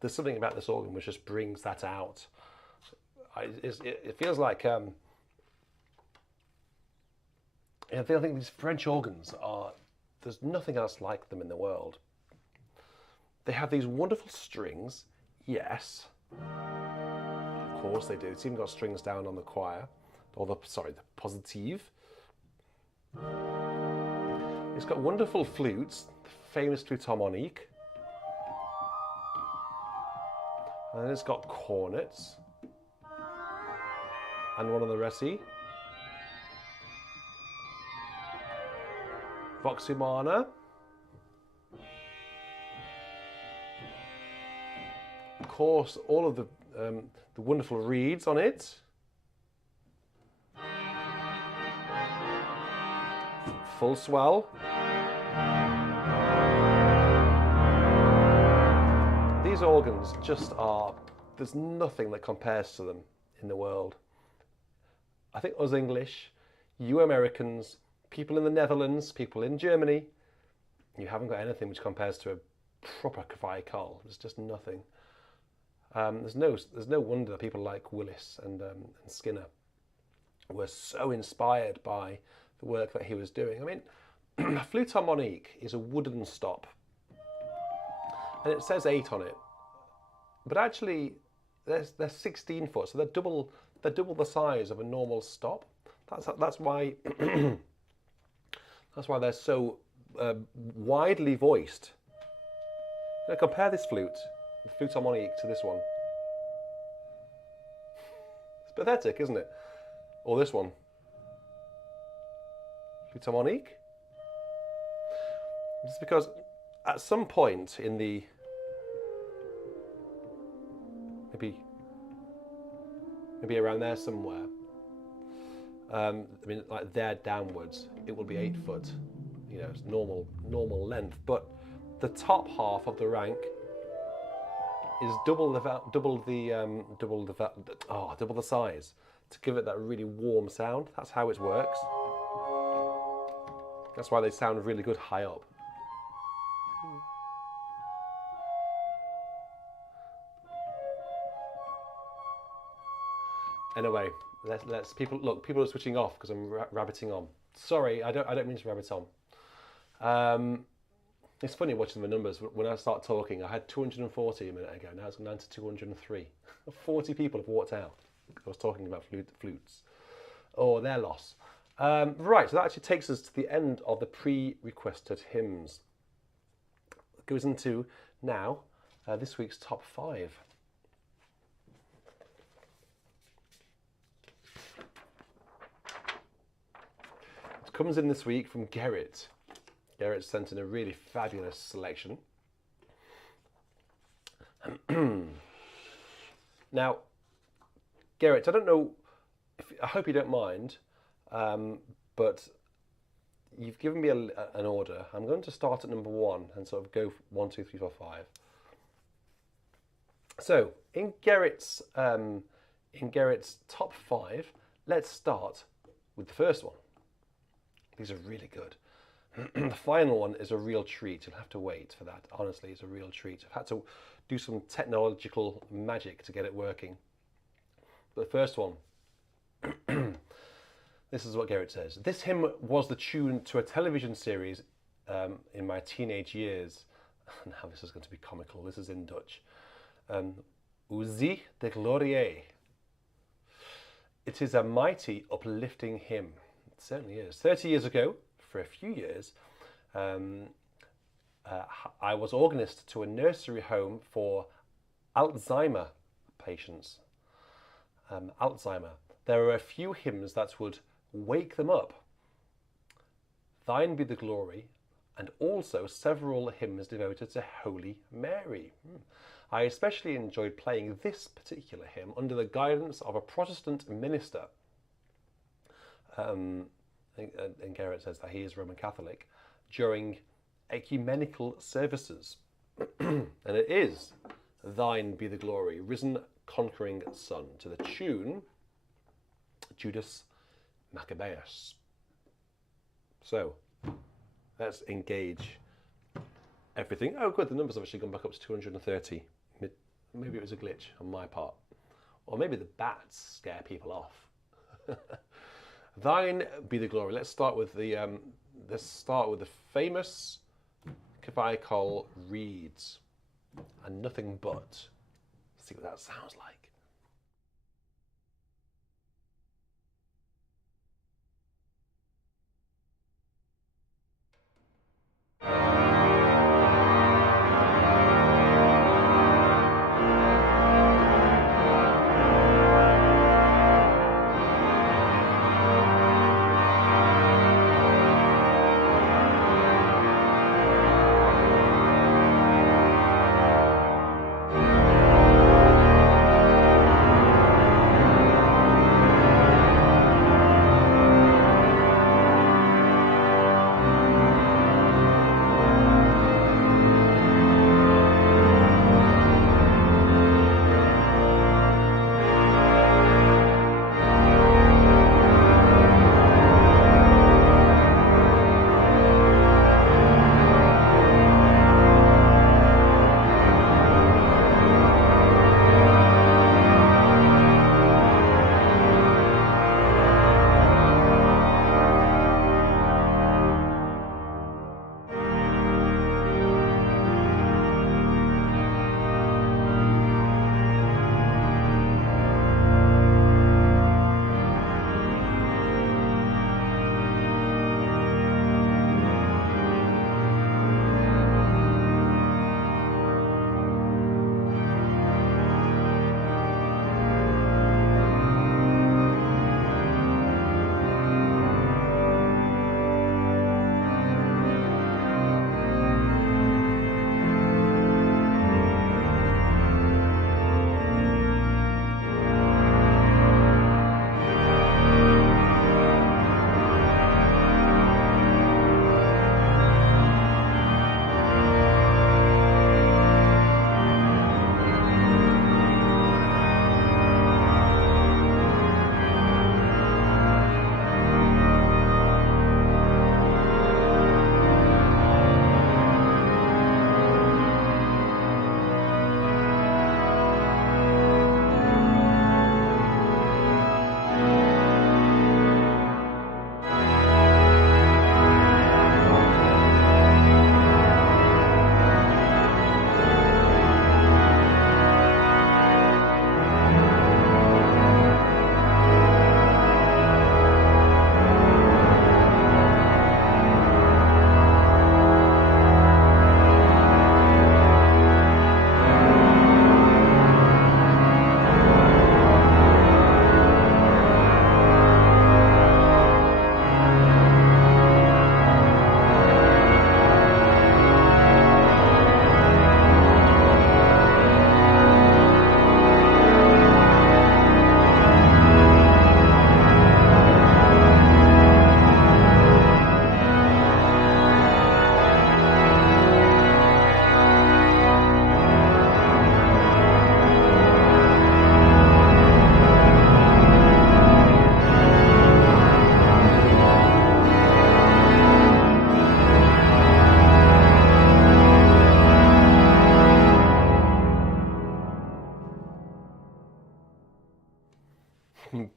there's something about this organ which just brings that out. It feels like I think these French organs are, there's nothing else like them in the world. They have these wonderful strings, yes, of course they do. It's even got strings down on the choir, or the positive. It's got wonderful flutes, the famous flute harmonique, and then it's got cornets, and one of the resi. Vox humana. Of course, all of the wonderful reeds on it. Full swell. These organs just are, there's nothing that compares to them in the world. I think us English, you Americans, people in the Netherlands, people in Germany, you haven't got anything which compares to a proper viol. There's just nothing. There's no wonder that people like Willis and Skinner were so inspired by the work that he was doing. I mean, a flute harmonique is a wooden stop, and it says 8 on it, but actually they're 16 foot, so they're double the size of a normal stop. That's why that's why they're so widely voiced. Now compare this flute, the flute harmonique, to this one. It's pathetic, isn't it? Or this one. Flute harmonique. It's because at some point in the maybe around there somewhere, I mean, like there downwards, it will be 8 foot. You know, it's normal length, but the top half of the rank is double the size to give it that really warm sound. That's how it works. That's why they sound really good high up. Anyway, let's people are switching off because I'm rabbiting on. Sorry, I don't mean to rabbit on. It's funny watching the numbers. When I start talking, I had 240 a minute ago. Now it's gone down to 203. 40 people have walked out. I was talking about flutes. Oh, their loss. Right, so that actually takes us to the end of the pre-requested hymns. It goes into now this week's top 5. It comes in this week from Gerrit. Gerrit sent in a really fabulous selection. Now, Gerrit, I don't know, I hope you don't mind, but you've given me an order. I'm going to start at number 1 and sort of go 1, 2, 3, 4, 5. So, in Gerrit's top 5, let's start with the first one. These are really good. The final one is a real treat. You'll have to wait for that. Honestly, it's a real treat. I've had to do some technological magic to get it working. But the first one, this is what Gerrit says. This hymn was the tune to a television series in my teenage years. Now this is going to be comical. This is in Dutch. Uzi de Glorie. It is a mighty, uplifting hymn. It certainly is. 30 years ago, for a few years, I was organist to a nursery home for Alzheimer patients. Alzheimer. There are a few hymns that would wake them up. Thine be the glory, and also several hymns devoted to Holy Mary. I especially enjoyed playing this particular hymn under the guidance of a Protestant minister. And Gerrit says that he is Roman Catholic, during ecumenical services. And it is Thine be the glory, risen conquering Son, to the tune Judas Maccabeus. So let's engage everything. Oh good, the numbers have actually gone back up to 230 maybe it was a glitch on my part. Or maybe the bats scare people off. Thine be the glory. Let's start with the famous Gothique reeds, and nothing but. Let's see what that sounds like.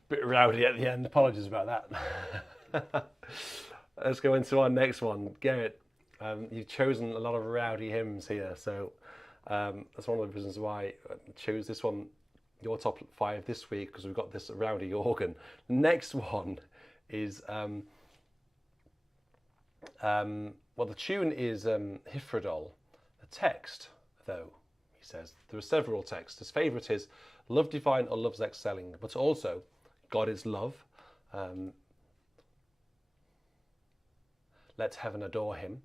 Bit rowdy at the end, apologies about that. Let's go into our next one. Garrett, you've chosen a lot of rowdy hymns here, so that's one of the reasons why I chose this one, your top 5 this week, because we've got this rowdy organ. The next one is, well, the tune is Hyfrydol. The text, though, he says, there are several texts. His favourite is love divine or love's excelling, but also God is love. Let heaven adore him,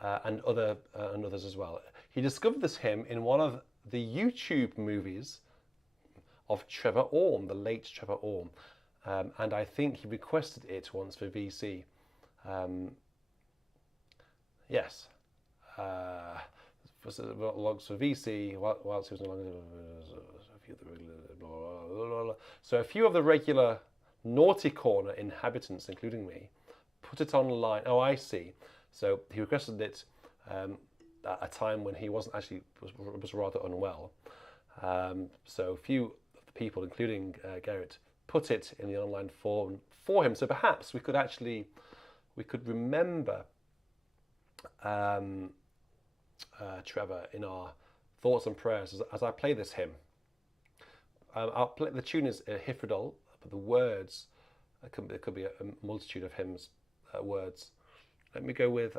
and others as well. He discovered this hymn in one of the YouTube movies of Trevor Orme, the late Trevor Orme, and I think he requested it once for VC. Yes. Logs for VC, whilst he was no longer. So a few of the regular naughty corner inhabitants, including me, put it online. Oh, I see. So he requested it at a time when he wasn't actually was rather unwell, So a few of the people, including Garrett, put it in the online form for him. So perhaps we could remember Trevor in our thoughts and prayers as I play this hymn. The tune is Hifridol, but the words, it could be a multitude of hymns, words. Let me go with,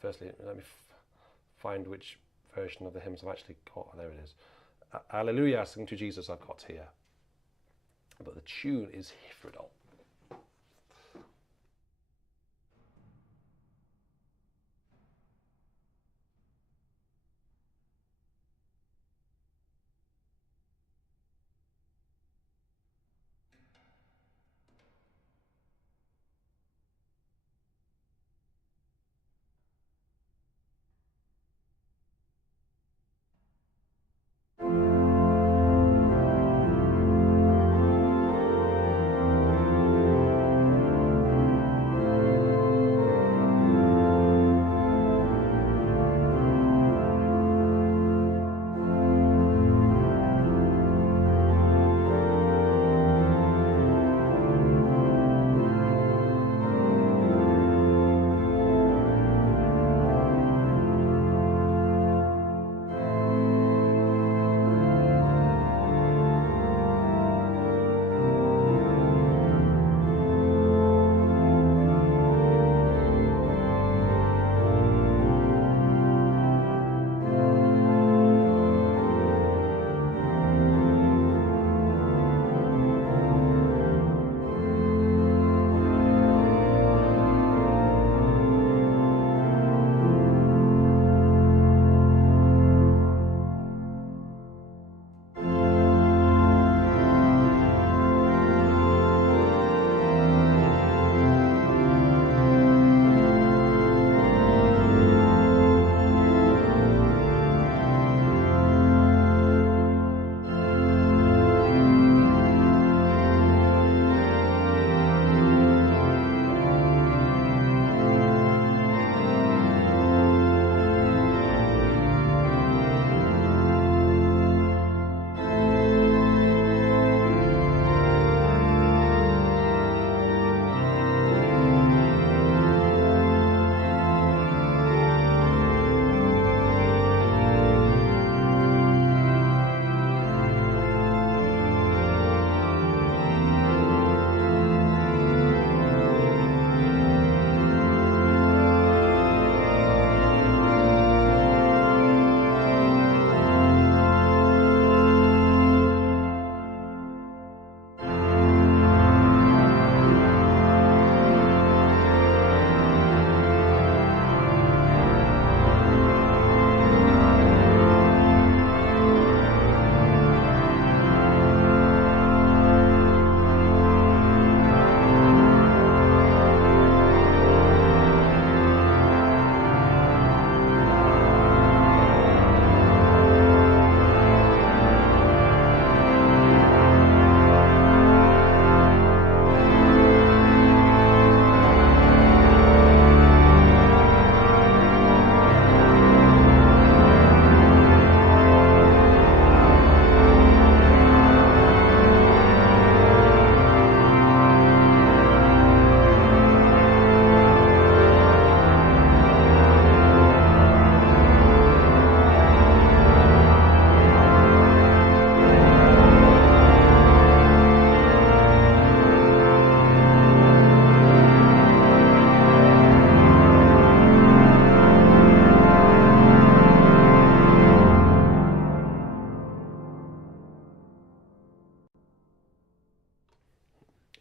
firstly, let me find which version of the hymns I've actually got. Oh, there it is. Alleluia, sing to Jesus, I've got here. But the tune is Hifridol.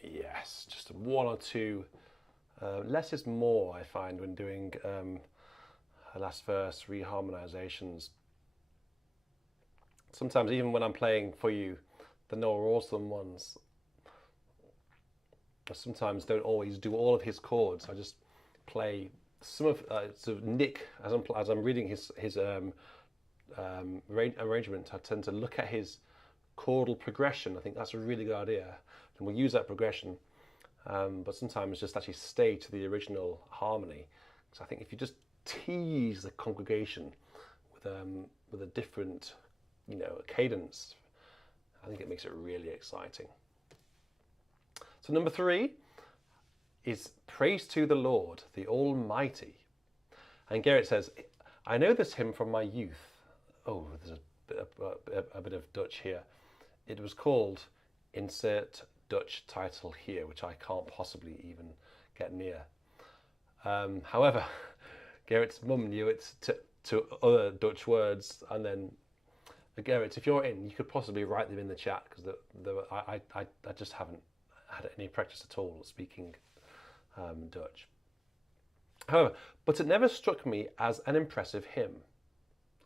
Yes, just one or two. Less is more, I find, when doing last verse reharmonizations. Sometimes even when I'm playing for you the Noah Awesome ones, I sometimes don't always do all of his chords. I just play some of sort of Nick as I'm reading his arrangement. I tend to look at his chordal progression. I think that's a really good idea, and we'll use that progression. But sometimes just actually stay to the original harmony. So I think if you just tease the congregation with a different, cadence. I think it makes it really exciting. So number 3 is Praise to the Lord, the Almighty. And Gerrit says, I know this hymn from my youth. Oh, there's a bit of Dutch here. It was called Insert Dutch Title Here, which I can't possibly even get near. However, Gerrit's mum knew it to other Dutch words, and then Gerrit, if you're in, you could possibly write them in the chat, because I just haven't had any practice at all speaking Dutch. However, but it never struck me as an impressive hymn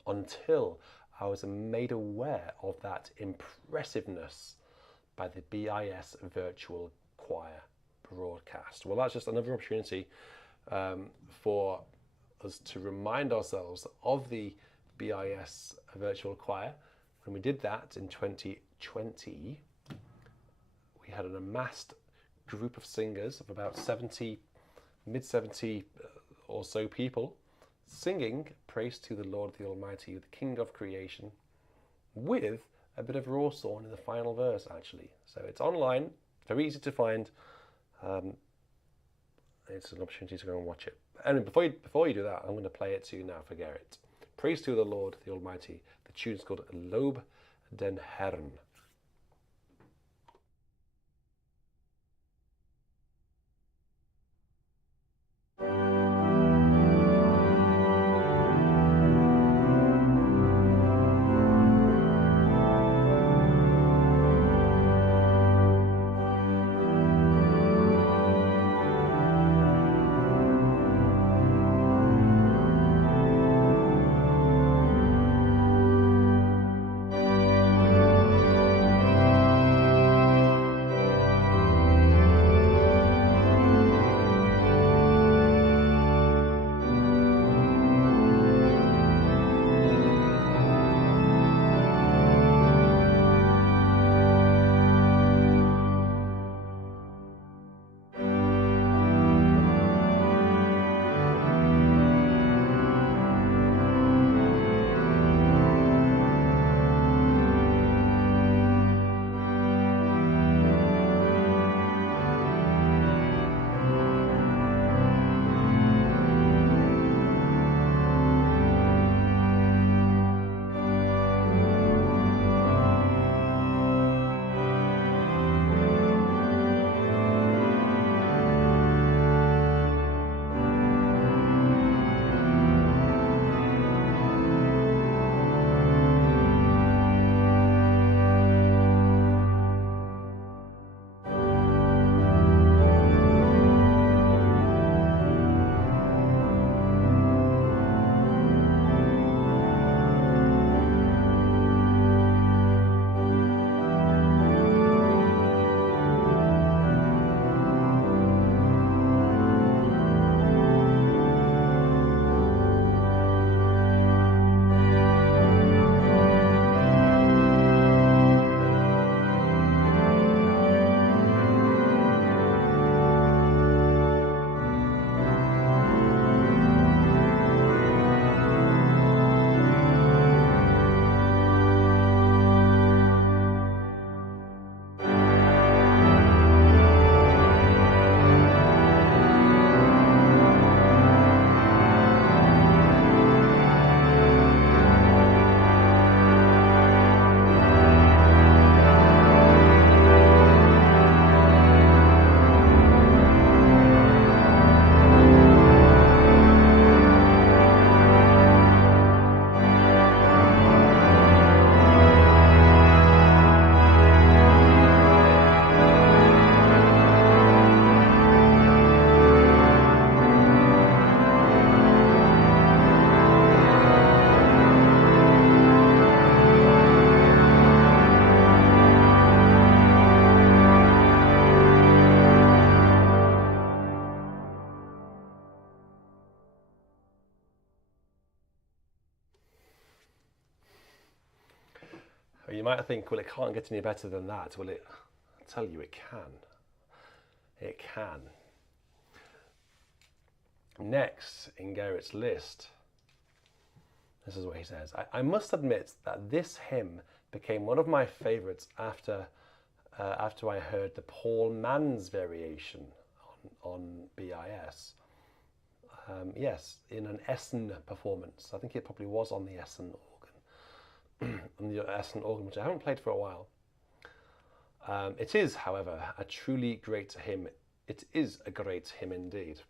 until I was made aware of that impressiveness by the BIS virtual choir broadcast. Well, that's just another opportunity for us to remind ourselves of the BIS virtual choir. When we did that in 2020, we had an amassed group of singers of about 70, mid-70 or so people, singing Praise to the Lord the Almighty, the King of Creation, with a bit of raw song in the final verse, actually. So it's online, very easy to find. It's an opportunity to go and watch it. And before you do that, I'm going to play it to you now for Gerrit. Praise to the Lord the Almighty. The tune's called Lob den Herrn. You might think, well, it can't get any better than that. Well, I tell you, it can. It can. Next in Gerrit's list, This is what he says. I must admit that this hymn became one of my favourites after I heard the Boëllmann's variation on BIS. Yes, in an Essen performance. I think it probably was on the Essen organ, on the Essen organ, which I haven't played for a while. It is, however, a truly great hymn. It is a great hymn indeed.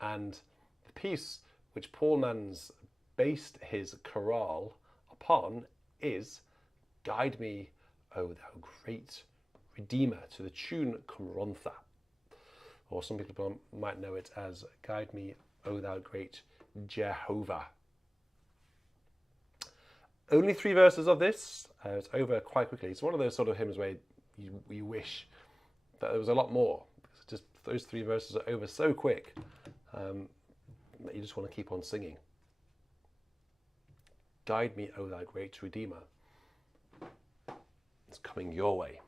And the piece which Boëllmann's based his chorale upon is Guide Me, O Thou Great Redeemer, to the tune Cumrontha. Or some people might know it as Guide Me, O Thou Great Jehovah. Only 3 verses of this. It's over quite quickly. It's one of those sort of hymns where you wish that there was a lot more. It's just those 3 verses are over so quick that you just want to keep on singing. Guide me, O Thou Great Redeemer. It's coming your way.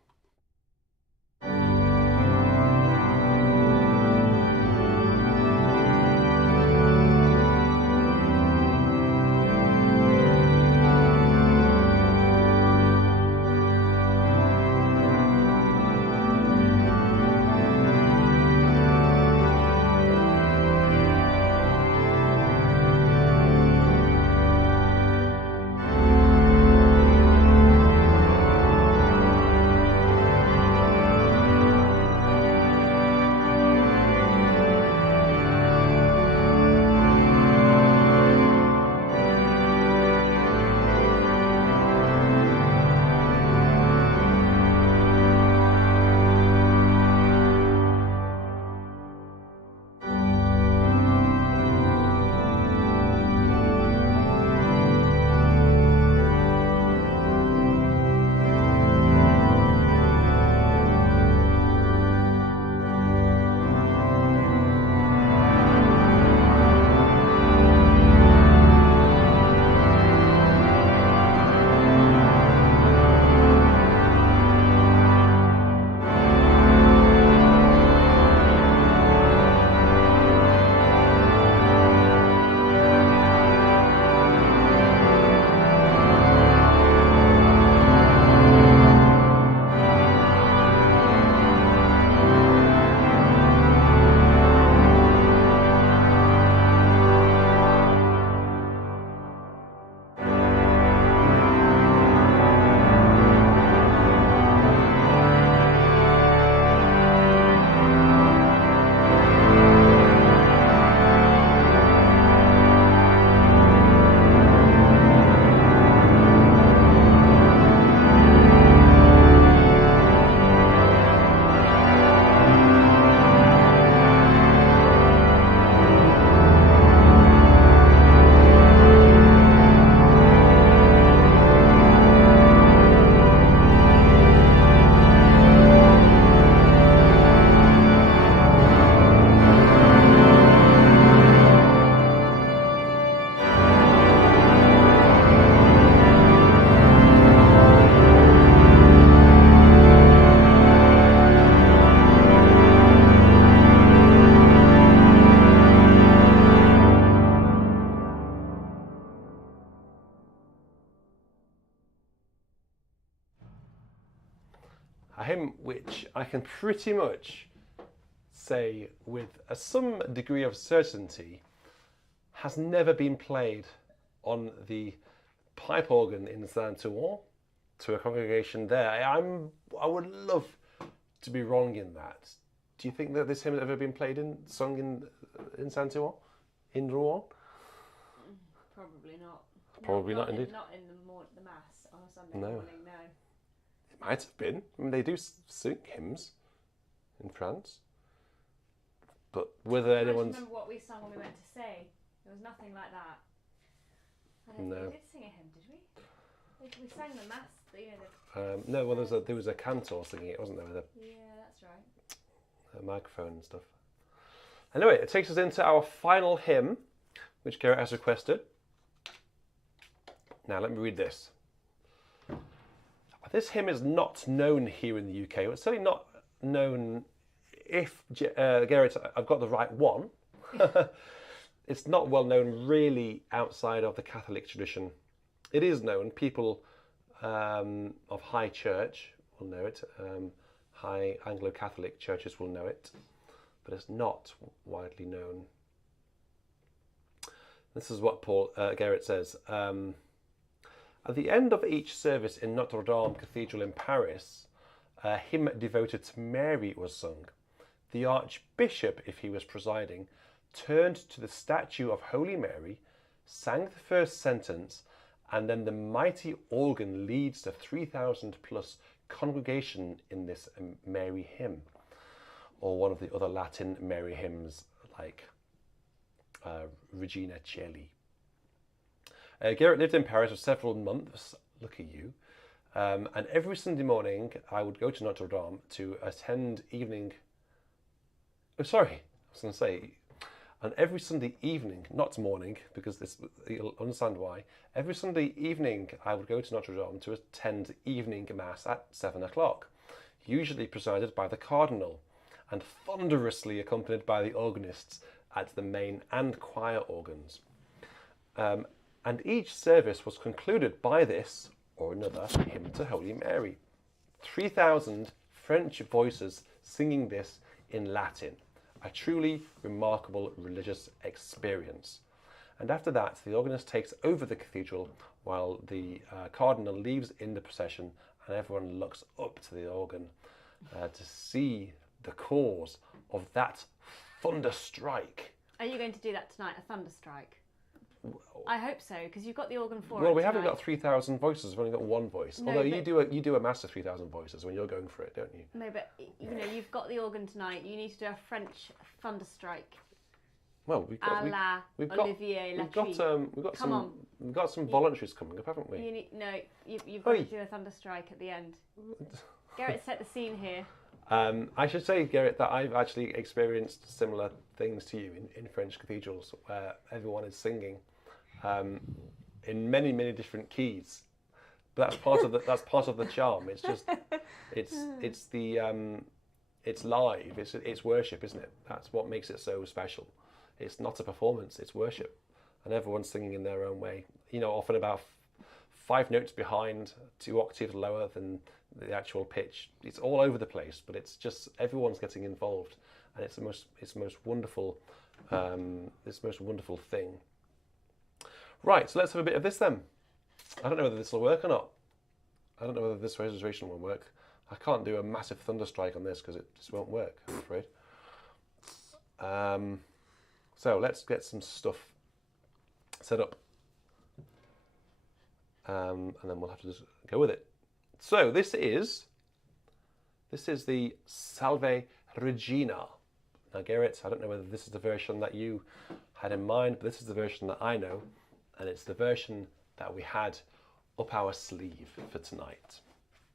A hymn which I can pretty much say with some degree of certainty has never been played on the pipe organ in Saint-Ouen to a congregation there. I would love to be wrong in that. Do you think that this hymn has ever been sung in Saint-Ouen? In Rouen? Probably not. Probably not indeed. Not in the Mass on a Sunday No. morning, no. It might have been. I mean, they do sing hymns in France. But whether I just anyone's... remember what we sung when we went to say. There was nothing like that. I don't think we did sing a hymn, did we? We sang the Mass, you know. No, well, there was a cantor singing it, wasn't there? With Yeah, that's right. a microphone and stuff. Anyway, it takes us into our final hymn, which Garrett has requested. Now, let me read this. This hymn is not known here in the UK. It's certainly not known if, Garrett, I've got the right one. it's not well known really outside of the Catholic tradition. It is known. People of high church will know it. High Anglo-Catholic churches will know it, but it's not widely known. This is what Paul Garrett says. At the end of each service in Notre Dame Cathedral in Paris, a hymn devoted to Mary was sung. The Archbishop, if he was presiding, turned to the statue of Holy Mary, sang the first sentence, and then the mighty organ leads the 3,000 plus congregation in this Mary hymn, or one of the other Latin Mary hymns like Regina Caeli. Garrett lived in Paris for several months, look at you, and every Sunday morning I would go to Notre Dame to attend evening, and every Sunday evening, not morning, because you'll understand why, every Sunday evening I would go to Notre Dame to attend evening mass at 7 o'clock, usually presided by the cardinal, and thunderously accompanied by the organists at the main and choir organs. And each service was concluded by this or another hymn to Holy Mary. 3,000 French voices singing this in Latin. A truly remarkable religious experience. And after that, the organist takes over the cathedral while the cardinal leaves in the procession, and everyone looks up to the organ to see the cause of that thunder strike. Are you going to do that tonight, a thunder strike? I hope so, because you've got the organ for it. Well, we haven't got 3,000 voices. We've only got one voice. No, although you do a mass of 3,000 voices when you're going for it, don't you? No, but you've got the organ tonight. You need to do a French thunder strike. Well, we've got some voluntaries coming up, haven't we? You've got to do a thunder strike at the end. Garrett set the scene here. I should say, Garrett, that I've actually experienced similar things to you in French cathedrals where everyone is singing in many, many different keys. But that's part of the charm. It's just it's live. It's worship, isn't it? That's what makes it so special. It's not a performance. It's worship, and everyone's singing in their own way. Often about 5 notes behind, 2 octaves lower than the actual pitch. It's all over the place, but it's just everyone's getting involved, and it's the most wonderful thing. Right, so let's have a bit of this then. I don't know whether this will work or not. I don't know whether this registration will work. I can't do a massive thunder strike on this because it just won't work, I'm afraid. So let's get some stuff set up, and then we'll have to just go with it. So this is the Salve Regina. Now, Garrett, I don't know whether this is the version that you had in mind, but this is the version that I know, and it's the version that we had up our sleeve for tonight.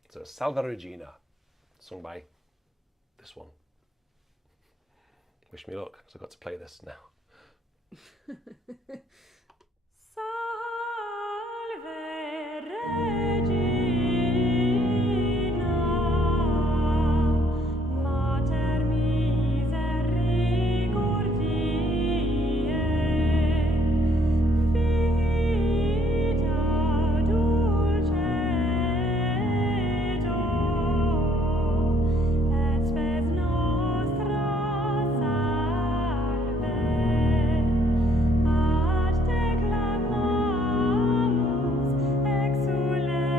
So Salve Regina, sung by this one. Wish me luck, because I've got to play this now. Salve Regina. Exules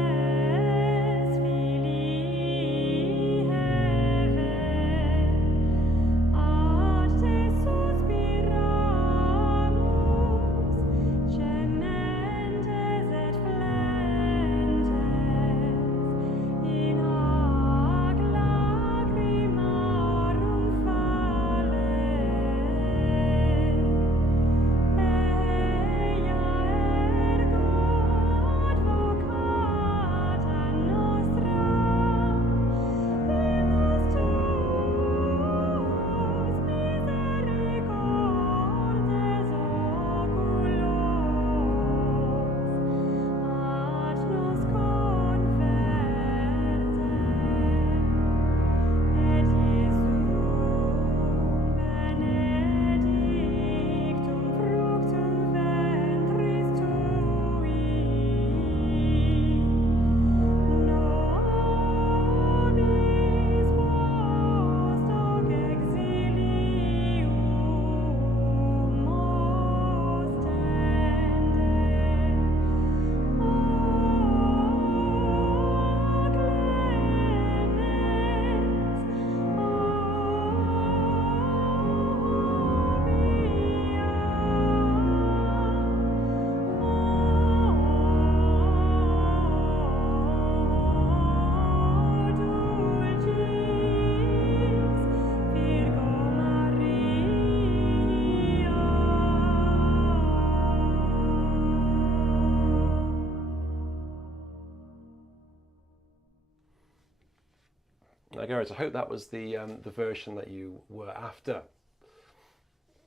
Garrett, I hope that was the version that you were after.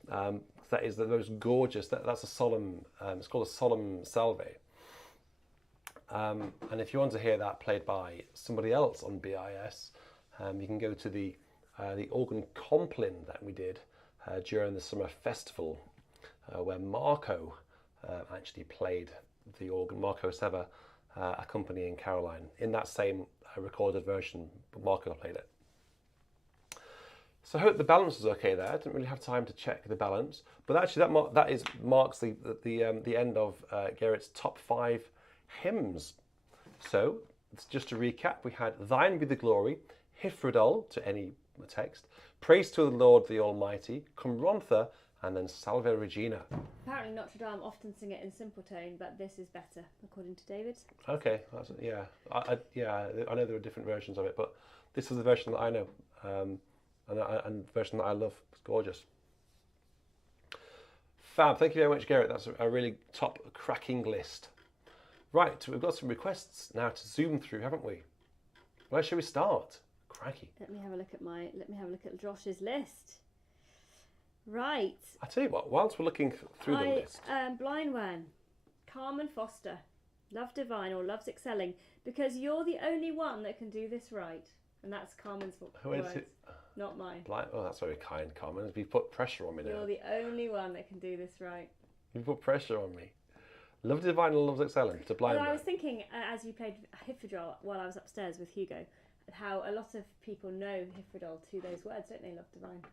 That is the most gorgeous. That's a solemn. It's called a solemn salve. And if you want to hear that played by somebody else on BIS, you can go to the organ complin that we did during the summer festival, where Marco actually played the organ. Marco Seva accompanying Caroline in that same recorded version, but Marco played it. So I hope the balance was okay there. I didn't really have time to check the balance, but actually that marks the end of Garrett's top 5 hymns. So just to recap, we had Thine be the glory, Hyfrydol to any text, Praise to the Lord the Almighty, Cumrontha, and then Salve Regina. Apparently Notre Dame often sing it in simple tone, but this is better, according to David. Okay, yeah. I know there are different versions of it, but this is the version that I know. And the version that I love. It's gorgeous. Fab, thank you very much, Garrett. That's a really top cracking list. Right, we've got some requests now to zoom through, haven't we? Where should we start? Cracky. Let me have a look at Josh's list. Right. I tell you what, whilst we're looking through the list. Blind Carmen Foster, Love Divine or Love's Excelling, because you're the only one that can do this right. And that's Carmen's words. Not mine. Oh, that's very kind, Carmen. You put pressure on me now. You're the only one that can do this right. You put pressure on me. Love Divine and Love's Excellent to Blind Man. I was thinking, as you played Hyfrydol while I was upstairs with Hugo, how a lot of people know Hyfrydol to those words, don't they? Love Divine.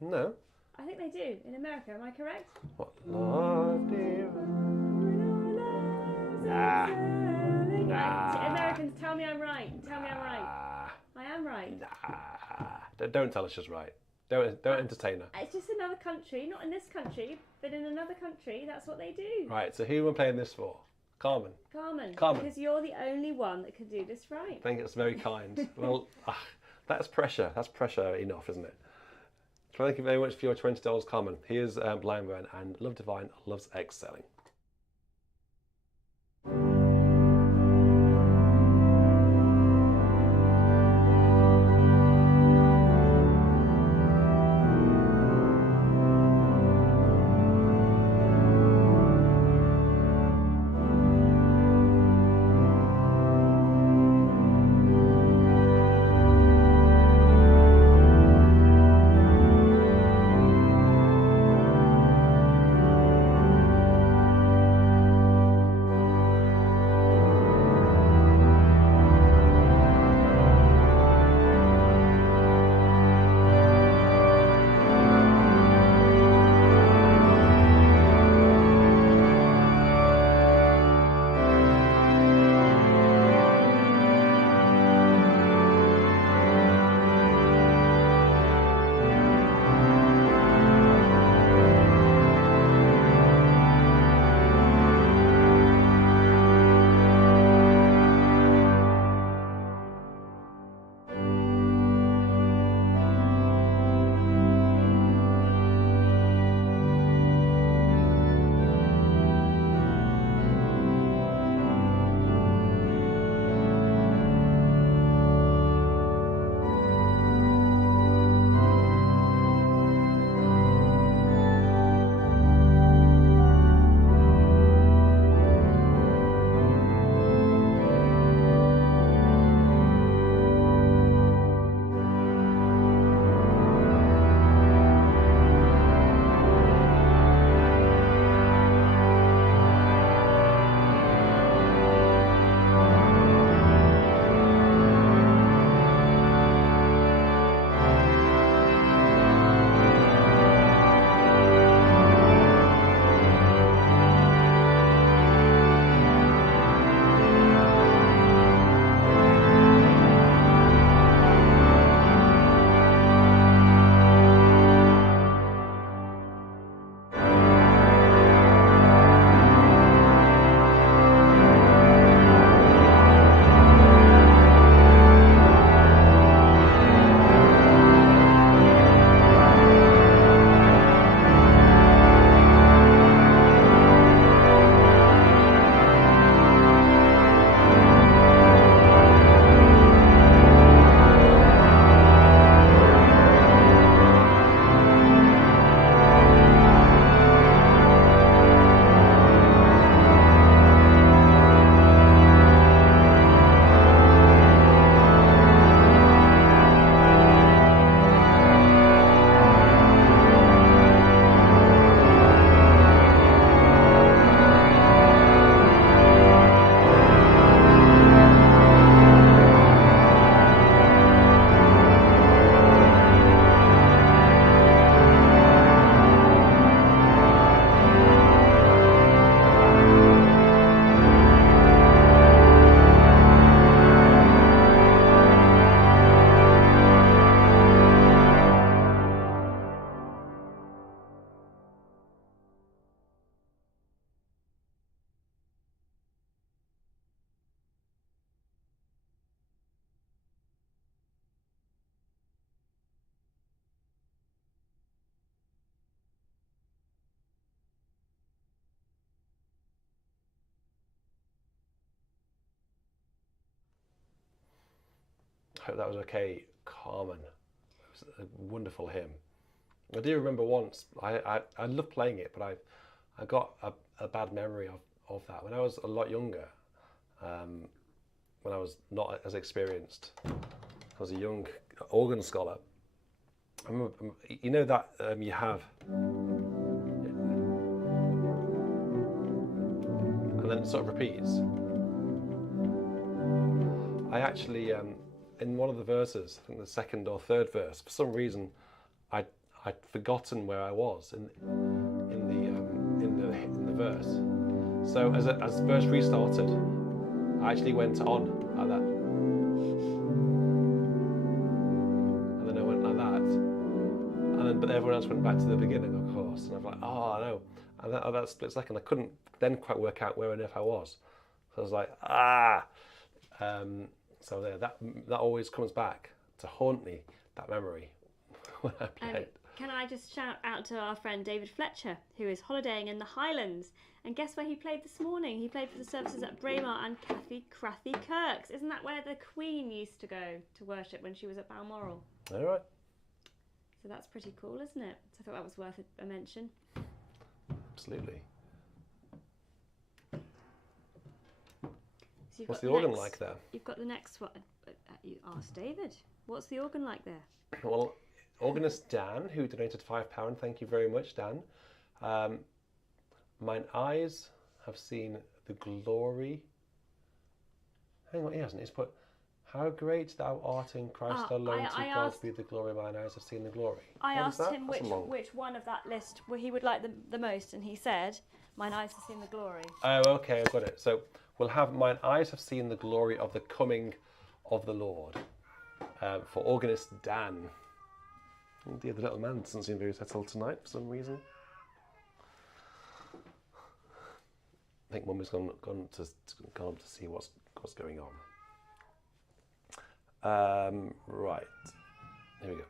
No. I think they do in America. Am I correct? What? Love Divine. Nah. Americans, tell me I'm right. Tell me I'm right. I am right. Nah. Don't tell us she's right. Don't entertain her. It's just another country, not in this country, but in another country, that's what they do. Right, so who am I playing this for? Carmen. Carmen. Carmen. Because you're the only one that can do this right. I think it's very kind. Well, that's pressure. That's pressure enough, isn't it? So thank you very much for your $20, Carmen. Here's Blind Man and Love Divine Loves Excelling. Hope That Was Okay, Carmen. It was a wonderful hymn. I do remember once, I loved playing it, but I got a bad memory of that. When I was a lot younger, when I was not as experienced, I was a young organ scholar. I remember, you know that you have, and then it sort of repeats. I actually, in one of the verses, I think the second or third verse, for some reason, I'd forgotten where I was in the verse. So as the verse restarted, I actually went on like that, and then I went like that, and then but everyone else went back to the beginning, of course. And I'm like, oh no, and that split second, I couldn't then quite work out where on earth I was. So I was like, so there, that always comes back to haunt me, that memory, when I played. Can I just shout out to our friend David Fletcher, who is holidaying in the Highlands, and guess where he played this morning? He played for the services at Braemar and Crathy Kirks. Isn't that where the Queen used to go to worship when she was at Balmoral? All right. So that's pretty cool, isn't it? So I thought that was worth a mention. Absolutely. So what's the organ like there? You've got the next one. You asked David. What's the organ like there? Well, organist Dan, who donated £5, thank you very much, Dan. Mine eyes have seen the glory. Hang on, he hasn't. He's put, how great thou art in Christ alone, to God be the glory, mine eyes have seen the glory. I asked him which one of that list he would like the most, and he said, mine eyes have seen the glory. Oh, okay, I've got it. So we'll have mine eyes have seen the glory of the coming of the Lord, for organist Dan. Oh dear, the little man doesn't seem very settled tonight for some reason. I think Mummy's gone up to see what's going on. Right, here we go.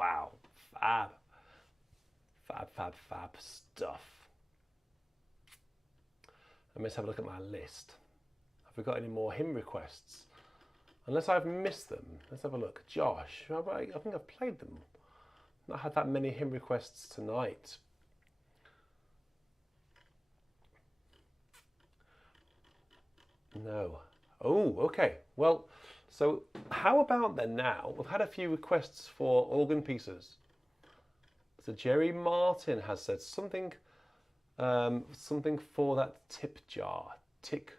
Wow, fab. Fab, fab, fab stuff. Let's have a look at my list. Have we got any more hymn requests? Unless I've missed them. Let's have a look. Josh, I think I've played them. Not had that many hymn requests tonight. No. Oh, okay. Well, so how about then now? We've had a few requests for organ pieces. So Jerry Martin has said something, something for that tip jar, trick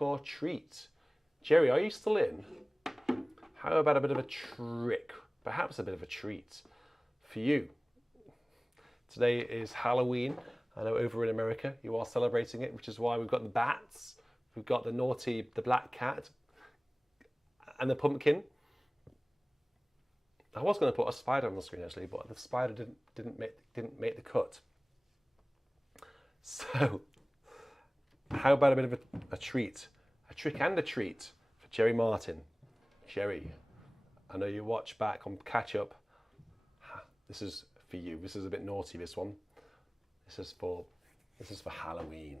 or treat. Jerry, are you still in? How about a bit of a trick, perhaps a bit of a treat for you? Today is Halloween. I know over in America you are celebrating it, which is why we've got the bats, we've got the naughty, the black cat, and the pumpkin. I was going to put a spider on the screen actually, but the spider didn't make the cut. So, how about a bit of a treat, a trick and a treat for Jerry Martin? Jerry, I know you watch back on catch up. This is for you. This is a bit naughty. This one. This is for Halloween.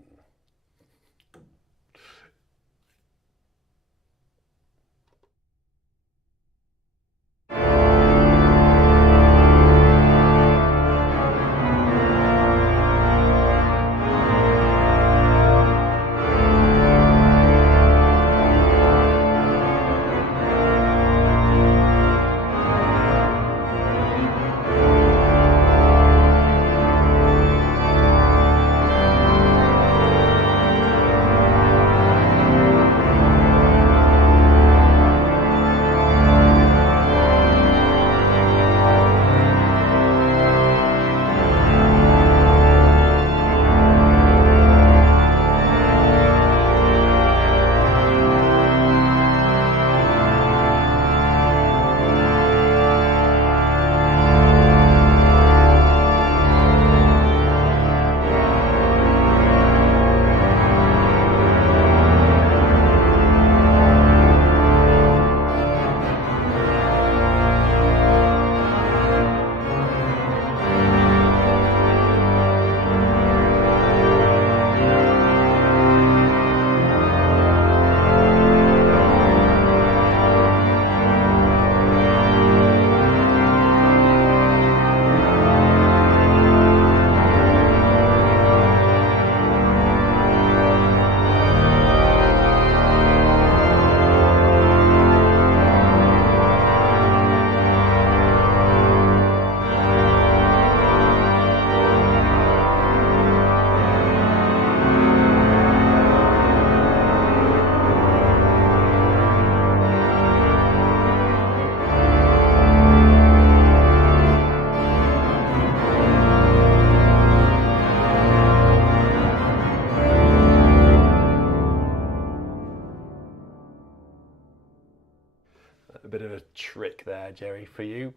A bit of a trick there, Jerry, for you.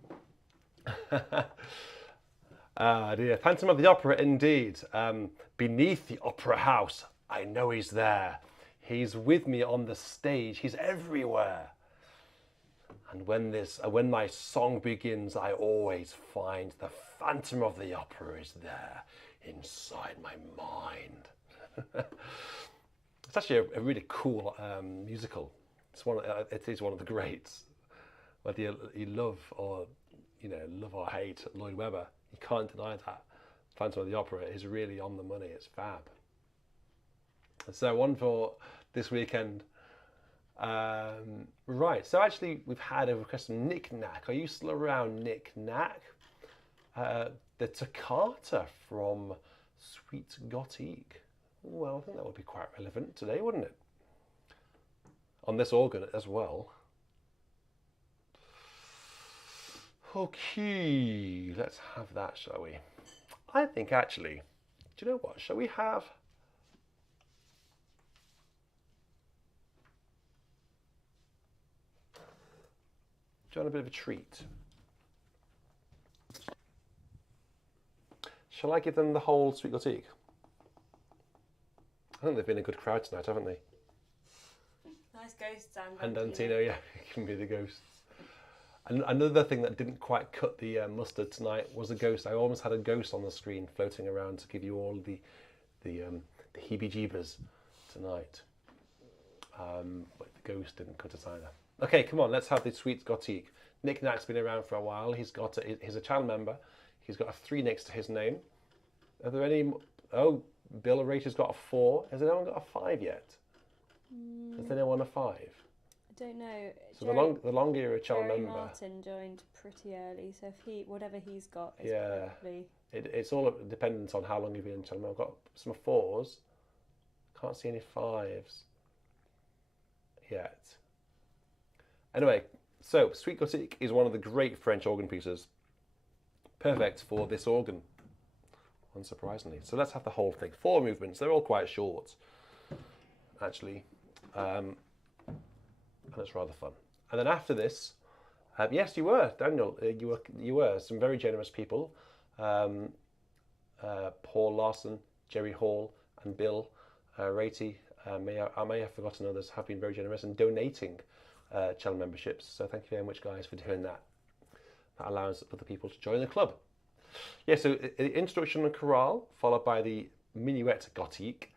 Ah dear, Phantom of the Opera indeed. Beneath the opera house, I know he's there. He's with me on the stage, he's everywhere. And when my song begins, I always find the Phantom of the Opera is there inside my mind. It's actually a really cool musical. It is one of the greats. Whether you love or love or hate Lloyd Webber, you can't deny that. Phantom of the Opera is really on the money. It's fab. So one for this weekend. Right. So actually, we've had a request from Nick Knack. Are you still around, Nick Knack? The Toccata from Sweet Gothique. Well, I think that would be quite relevant today, wouldn't it? On this organ as well. Okay, let's have that, shall we? I think actually, do you know what? Shall we have... Do you want a bit of a treat? Shall I give them the whole Sweet Gothique? I think they've been a good crowd tonight, haven't they? Nice ghosts, and Antino, yeah, it can be the ghosts. And another thing that didn't quite cut the mustard tonight was a ghost. I almost had a ghost on the screen floating around to give you all the heebie-jeebers tonight. But the ghost didn't cut it either. Okay, come on, let's have the sweet Gothique. Nick Nack's been around for a while. He's a channel member. He's got a 3 next to his name. Are there any? Oh, Bill Rachel's got a 4. Has anyone got a 5 yet? Has anyone a 5? I don't know. So the longer you're a channel member. Martin joined pretty early, so if whatever he's got is probably. It's all dependent on how long you've been in channel member. I've got some 4s. Can't see any 5s yet. Anyway, so Sweet Gothique is one of the great French organ pieces. Perfect for this organ, unsurprisingly. So let's have the whole thing. 4 movements. They're all quite short, actually. And it's rather fun. And then after this, yes, you were, Daniel. You were some very generous people. Paul Larson, Jerry Hall, and Bill Ratey. I may have forgotten others. Have been very generous in donating channel memberships. So thank you very much, guys, for doing that. That allows other people to join the club. Yeah. So the introduction and chorale, followed by the minuet Gothique,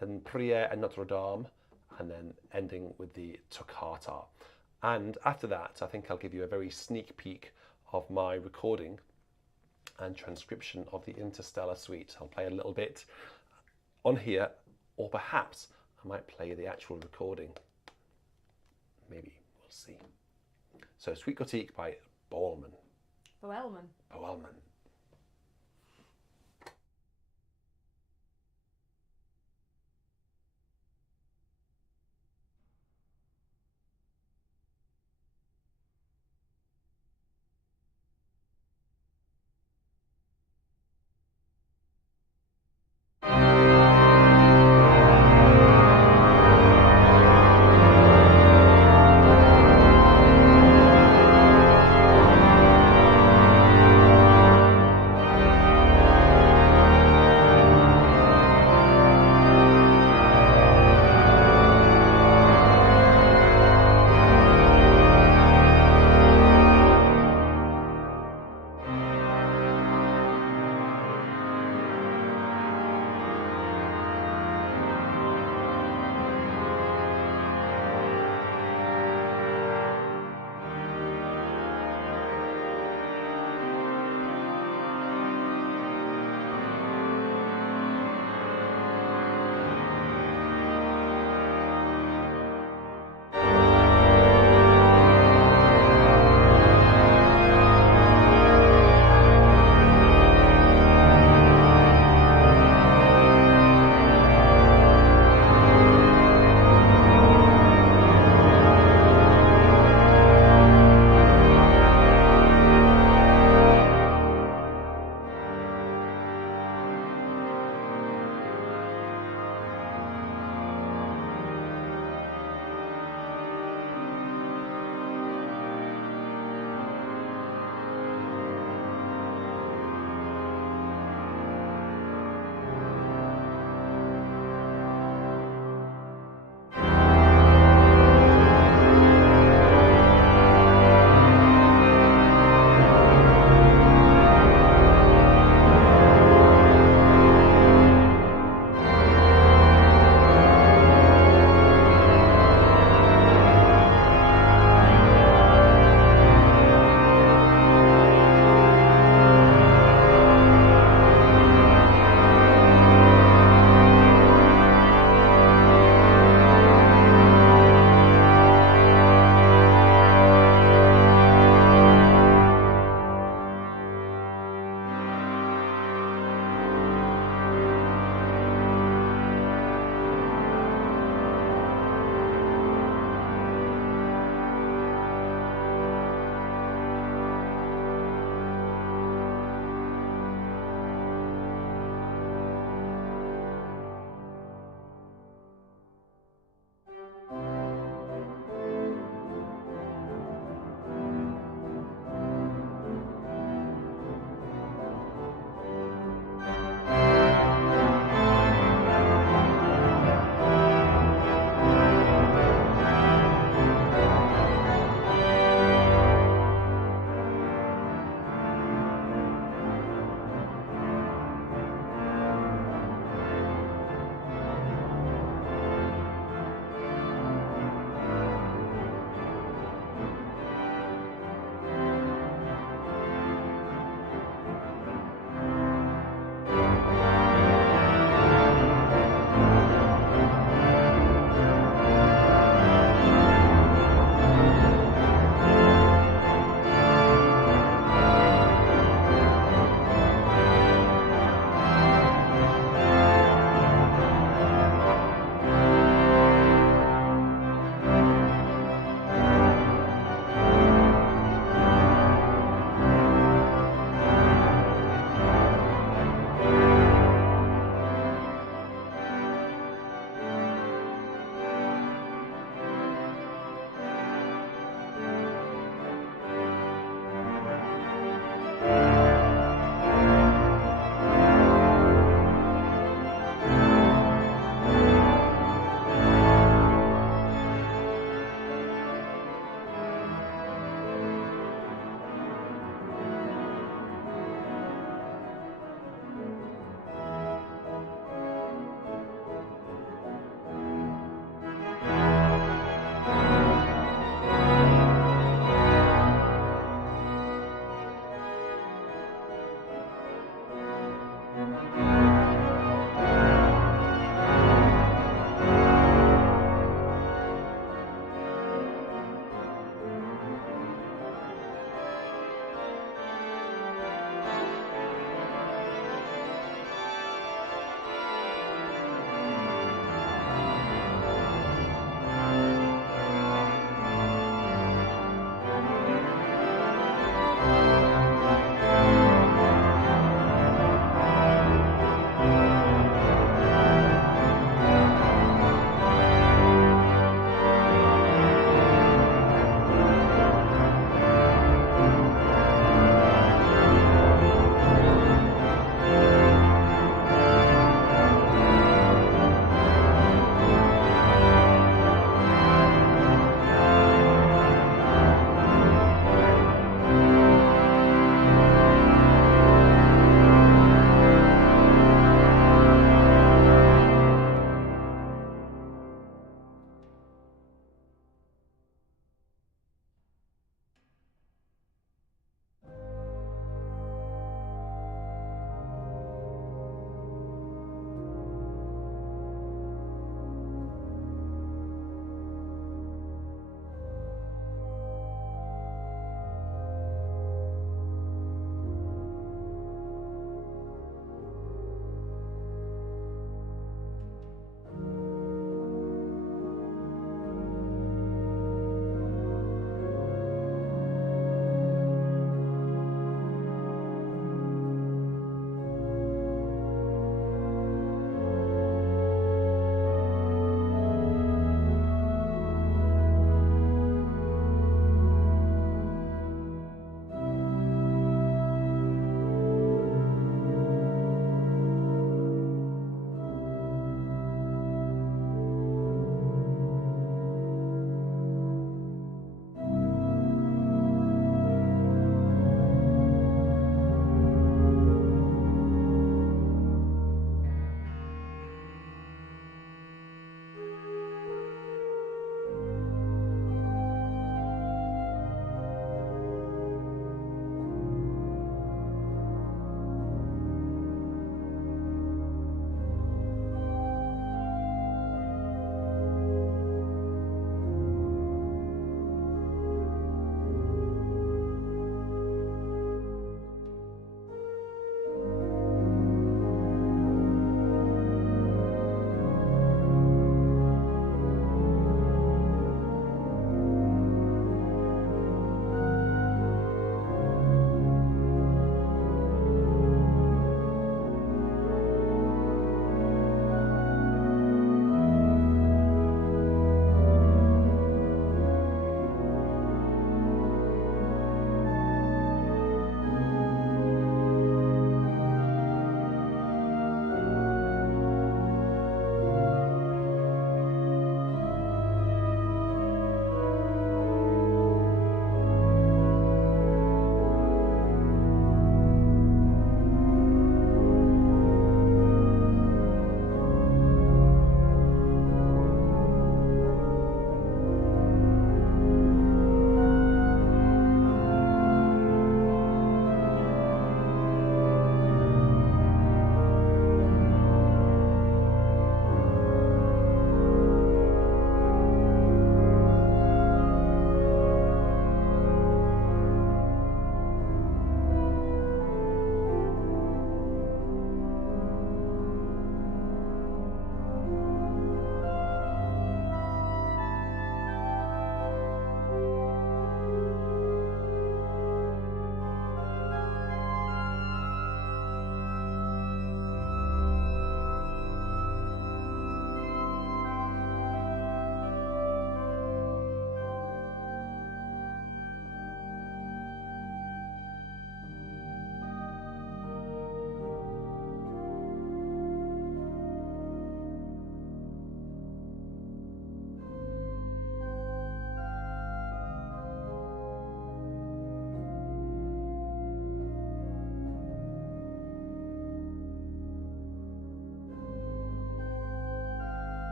and Prière and Notre Dame, and then ending with the Toccata. And after that, I think I'll give you a very sneak peek of my recording and transcription of the Interstellar suite. I'll play a little bit on here, or perhaps I might play the actual recording. Maybe, we'll see. So, Suite Gothique by Boëllmann. Boëllmann.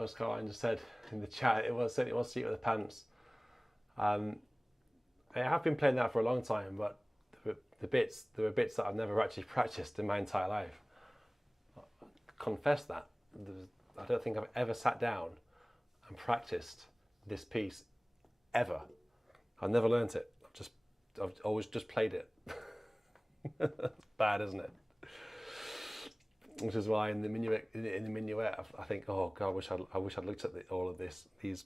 As Caroline just said in the chat, it certainly was Seat of the Pants. I have been playing that for a long time, but there were bits that I've never actually practiced in my entire life. I confess that. I don't think I've ever sat down and practiced this piece ever. I've never learnt it. I've always just played it. Bad, isn't it? Which is why in the minuet, I think, oh God, I wish I'd looked at all of these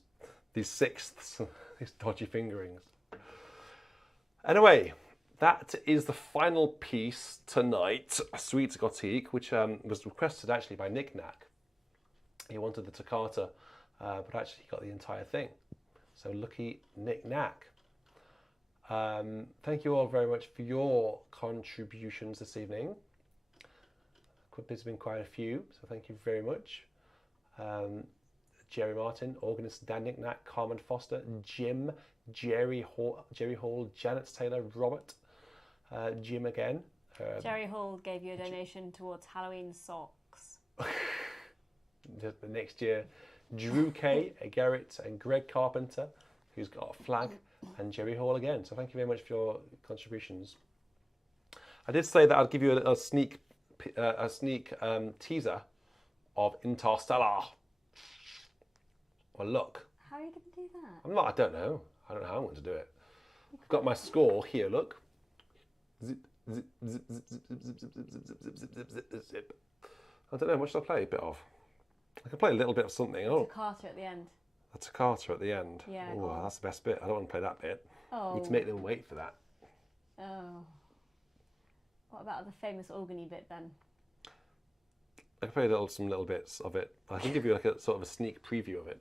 sixths, these dodgy fingerings. Anyway, that is the final piece tonight, Suite Gothique, which was requested actually by Nick Knack. He wanted the toccata, but actually he got the entire thing. So lucky Nick Knack. Thank you all very much for your contributions this evening. There's been quite a few, so thank you very much. Jerry Martin, organist Dan Nick Knack, Carmen Foster, Jim, Jerry Hall, Janet Taylor, Robert, Jim again. Jerry Hall gave you a donation towards Halloween socks. The next year, Drew Kay, Garrett and Greg Carpenter, who's got a flag, and Jerry Hall again. So thank you very much for your contributions. I did say that I'd give you a sneak teaser of Interstellar. Well, look. How are you going to do that? I don't know how I'm going to do it. I've got my score here, look. Zip, zip, zip, zip, zip, zip, zip, zip, zip, zip, zip, zip, zip, zip. I don't know, what should I play a bit of? I could play a little bit of something. A toccata at the end. A toccata at the end. Yeah. Oh, that's the best bit. I don't want to play that bit. Oh. You need to make them wait for that. Oh. What about the famous organy bit then? I can play some little bits of it. I can give you like a sort of a sneak preview of it.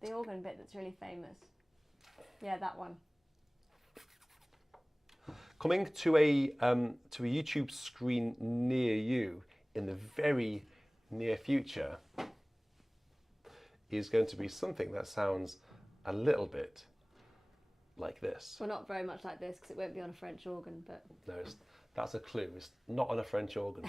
The organ bit that's really famous. Yeah, that one. Coming to a YouTube screen near you in the very near future is going to be something that sounds a little bit like this. Well, not very much like this because it won't be on a French organ, but... No, that's a clue. It's not on a French organ.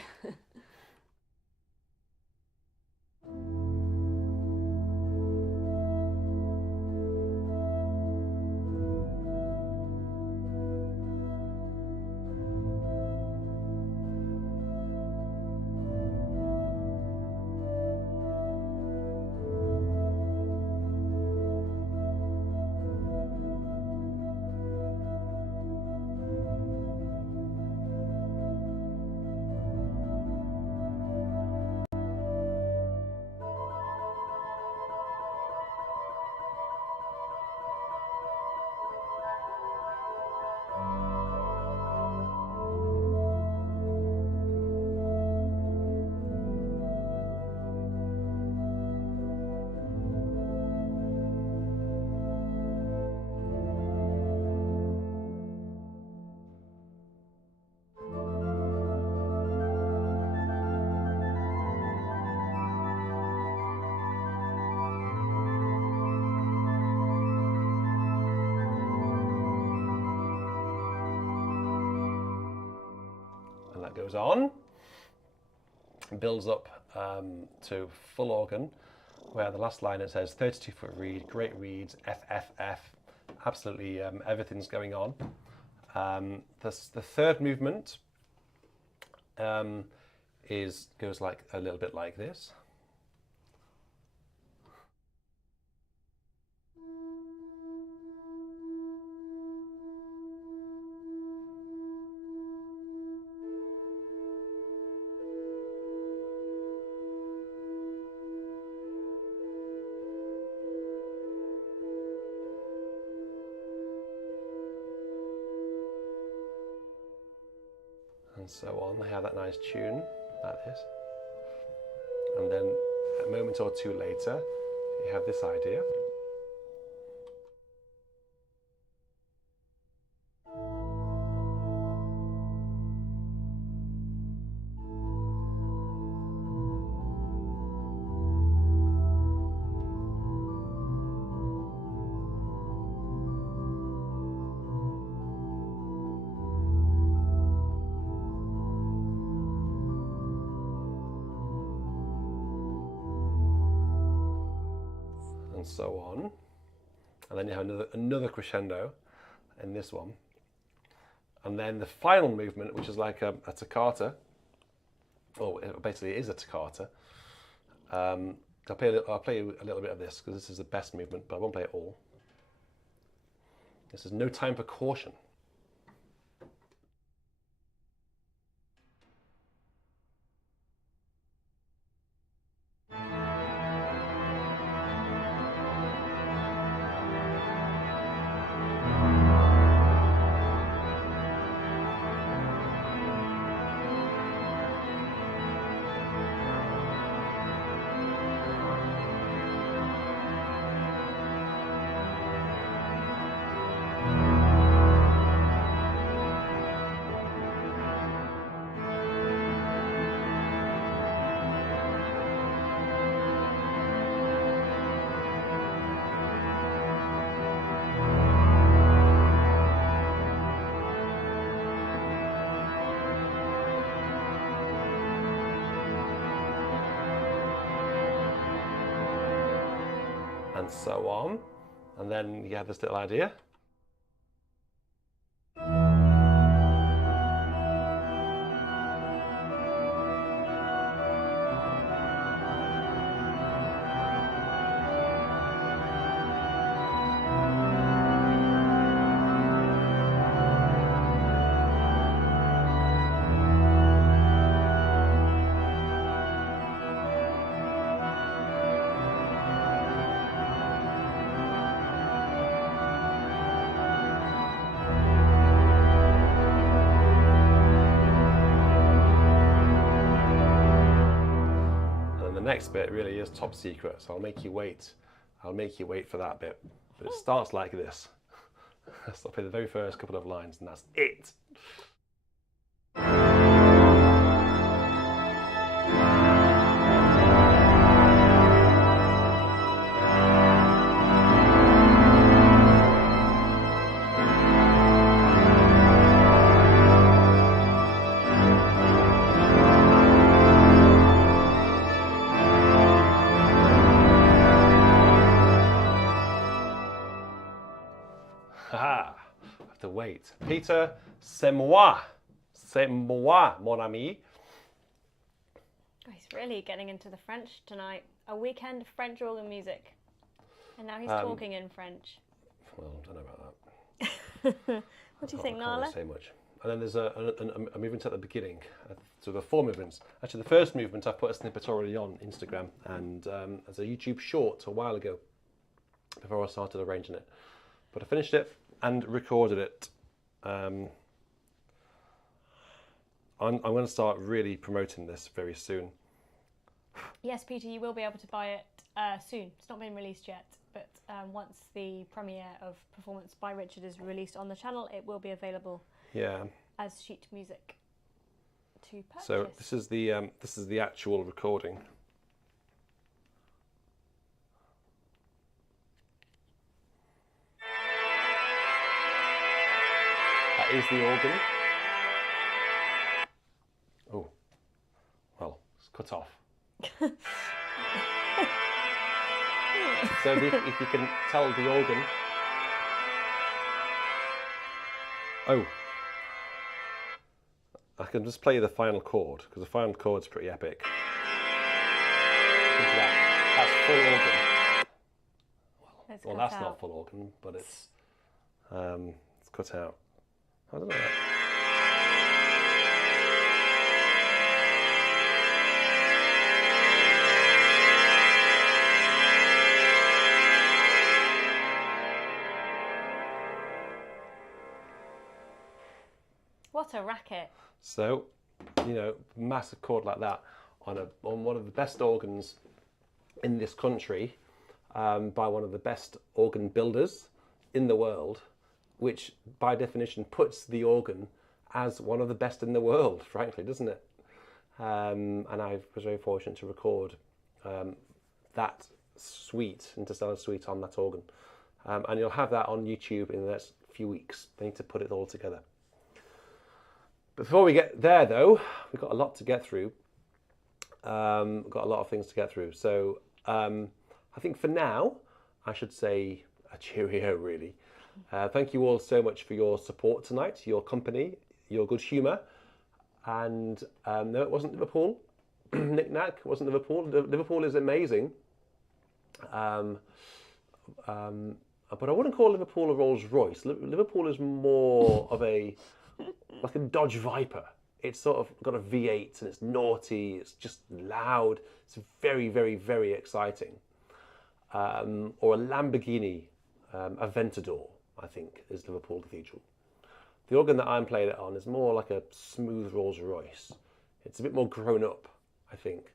Goes on, builds up to full organ, where the last line it says 32-foot reed, great reeds, FFF, absolutely everything's going on. The third movement goes like a little bit like this. And so on. They have that nice tune like this, and then a moment or two later you have this idea. and so on. And then you have another crescendo in this one. And then the final movement, which is like a toccata, or basically it is a toccata. I'll play you a little bit of this because this is the best movement, but I won't play it all. This is No Time for Caution. And so on, and then you have this little idea. Next bit really is top secret, so I'll make you wait. I'll make you wait for that bit. But it starts like this. So I'll play the very first couple of lines, and that's it. Haha, I have to wait. Peter, c'est moi, mon ami. He's really getting into the French tonight. A weekend of French organ music. And now he's talking in French. Well, I don't know about that. What do you think, I can't Nala? really say much. And then there's a movement at the beginning. So there are 4 movements. Actually, the first movement I've put a snippet already on Instagram, and as a YouTube short a while ago, before I started arranging it. But I finished it and recorded it. I'm going to start really promoting this very soon. Yes, Peter, you will be able to buy it soon. It's not been released yet, but once the premiere of Performance by Richard is released on the channel, it will be available as sheet music to purchase. So this is the actual recording. That is the organ. Oh, well, it's cut off. So if you can tell the organ. Oh, I can just play the final chord, because the final chord's pretty epic. Listen to that. That's full organ. Well, that's not full organ, but it's cut out. I don't know. What a racket. So, massive chord like that on one of the best organs in this country, by one of the best organ builders in the world, which by definition puts the organ as one of the best in the world, frankly, doesn't it? And I was very fortunate to record that suite, Interstellar suite, on that organ. And you'll have that on YouTube in the next few weeks. I need to put it all together. Before we get there, though, we've got a lot to get through. We've got a lot of things to get through. So I think for now, I should say a cheerio, really. Thank you all so much for your support tonight, your company, your good humour. And no, it wasn't Liverpool. Knick-knack, it wasn't Liverpool. Liverpool is amazing. But I wouldn't call Liverpool a Rolls Royce. Liverpool is more of like a Dodge Viper. It's sort of got a V8 and it's naughty, it's just loud, it's very, very, very exciting. Or a Lamborghini Aventador, I think, is Liverpool Cathedral. The organ that I'm playing it on is more like a smooth Rolls Royce. It's a bit more grown up, I think.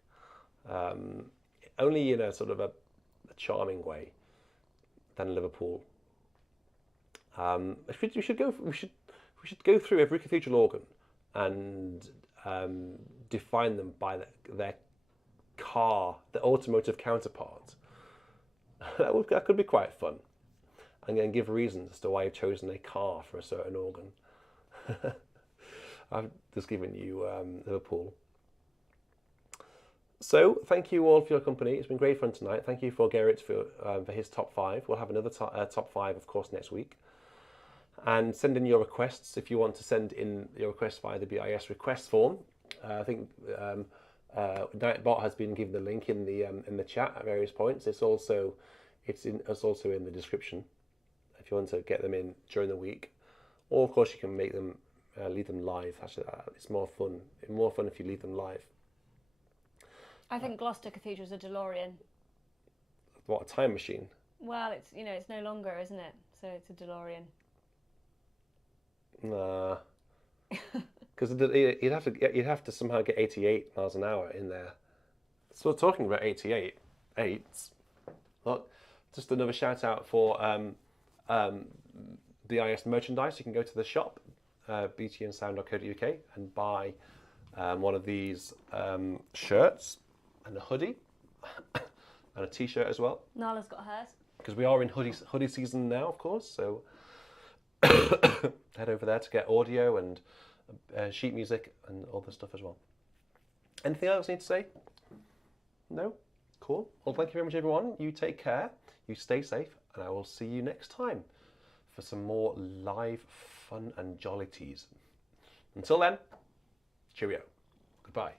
Only in a sort of a charming way than Liverpool. We should go through every cathedral organ and define them by their car, their automotive counterpart. That could be quite fun. And then give reasons as to why you've chosen a car for a certain organ. I've just given you Liverpool. So, thank you all for your company. It's been great fun tonight. Thank you for Garrett for his top 5. We'll have another top 5, of course, next week. And send in your requests if you want to send in your requests via the BIS request form. I think Bach has been given the link in the chat at various points. It's also in the description if you want to get them in during the week. Or of course you can make them leave them live. Actually, it's more fun. It's more fun if you leave them live. I think Gloucester Cathedral's a DeLorean. What, a time machine? Well, it's it's no longer, isn't it? So it's a DeLorean. Nah, because you'd have to somehow get 88 miles an hour in there. So we're talking about 88. Look, just another shout out for BIS merchandise. You can go to the shop, btnsound.co.uk, and buy one of these shirts and a hoodie and a t-shirt as well. Nala's got hers. Because we are in hoodie season now, of course, so head over there to get audio and sheet music and all this stuff as well. Anything else I need to say? No? Cool. Well, thank you very much, everyone. You take care, you stay safe, and I will see you next time for some more live fun and jollities. Until then, cheerio. Goodbye.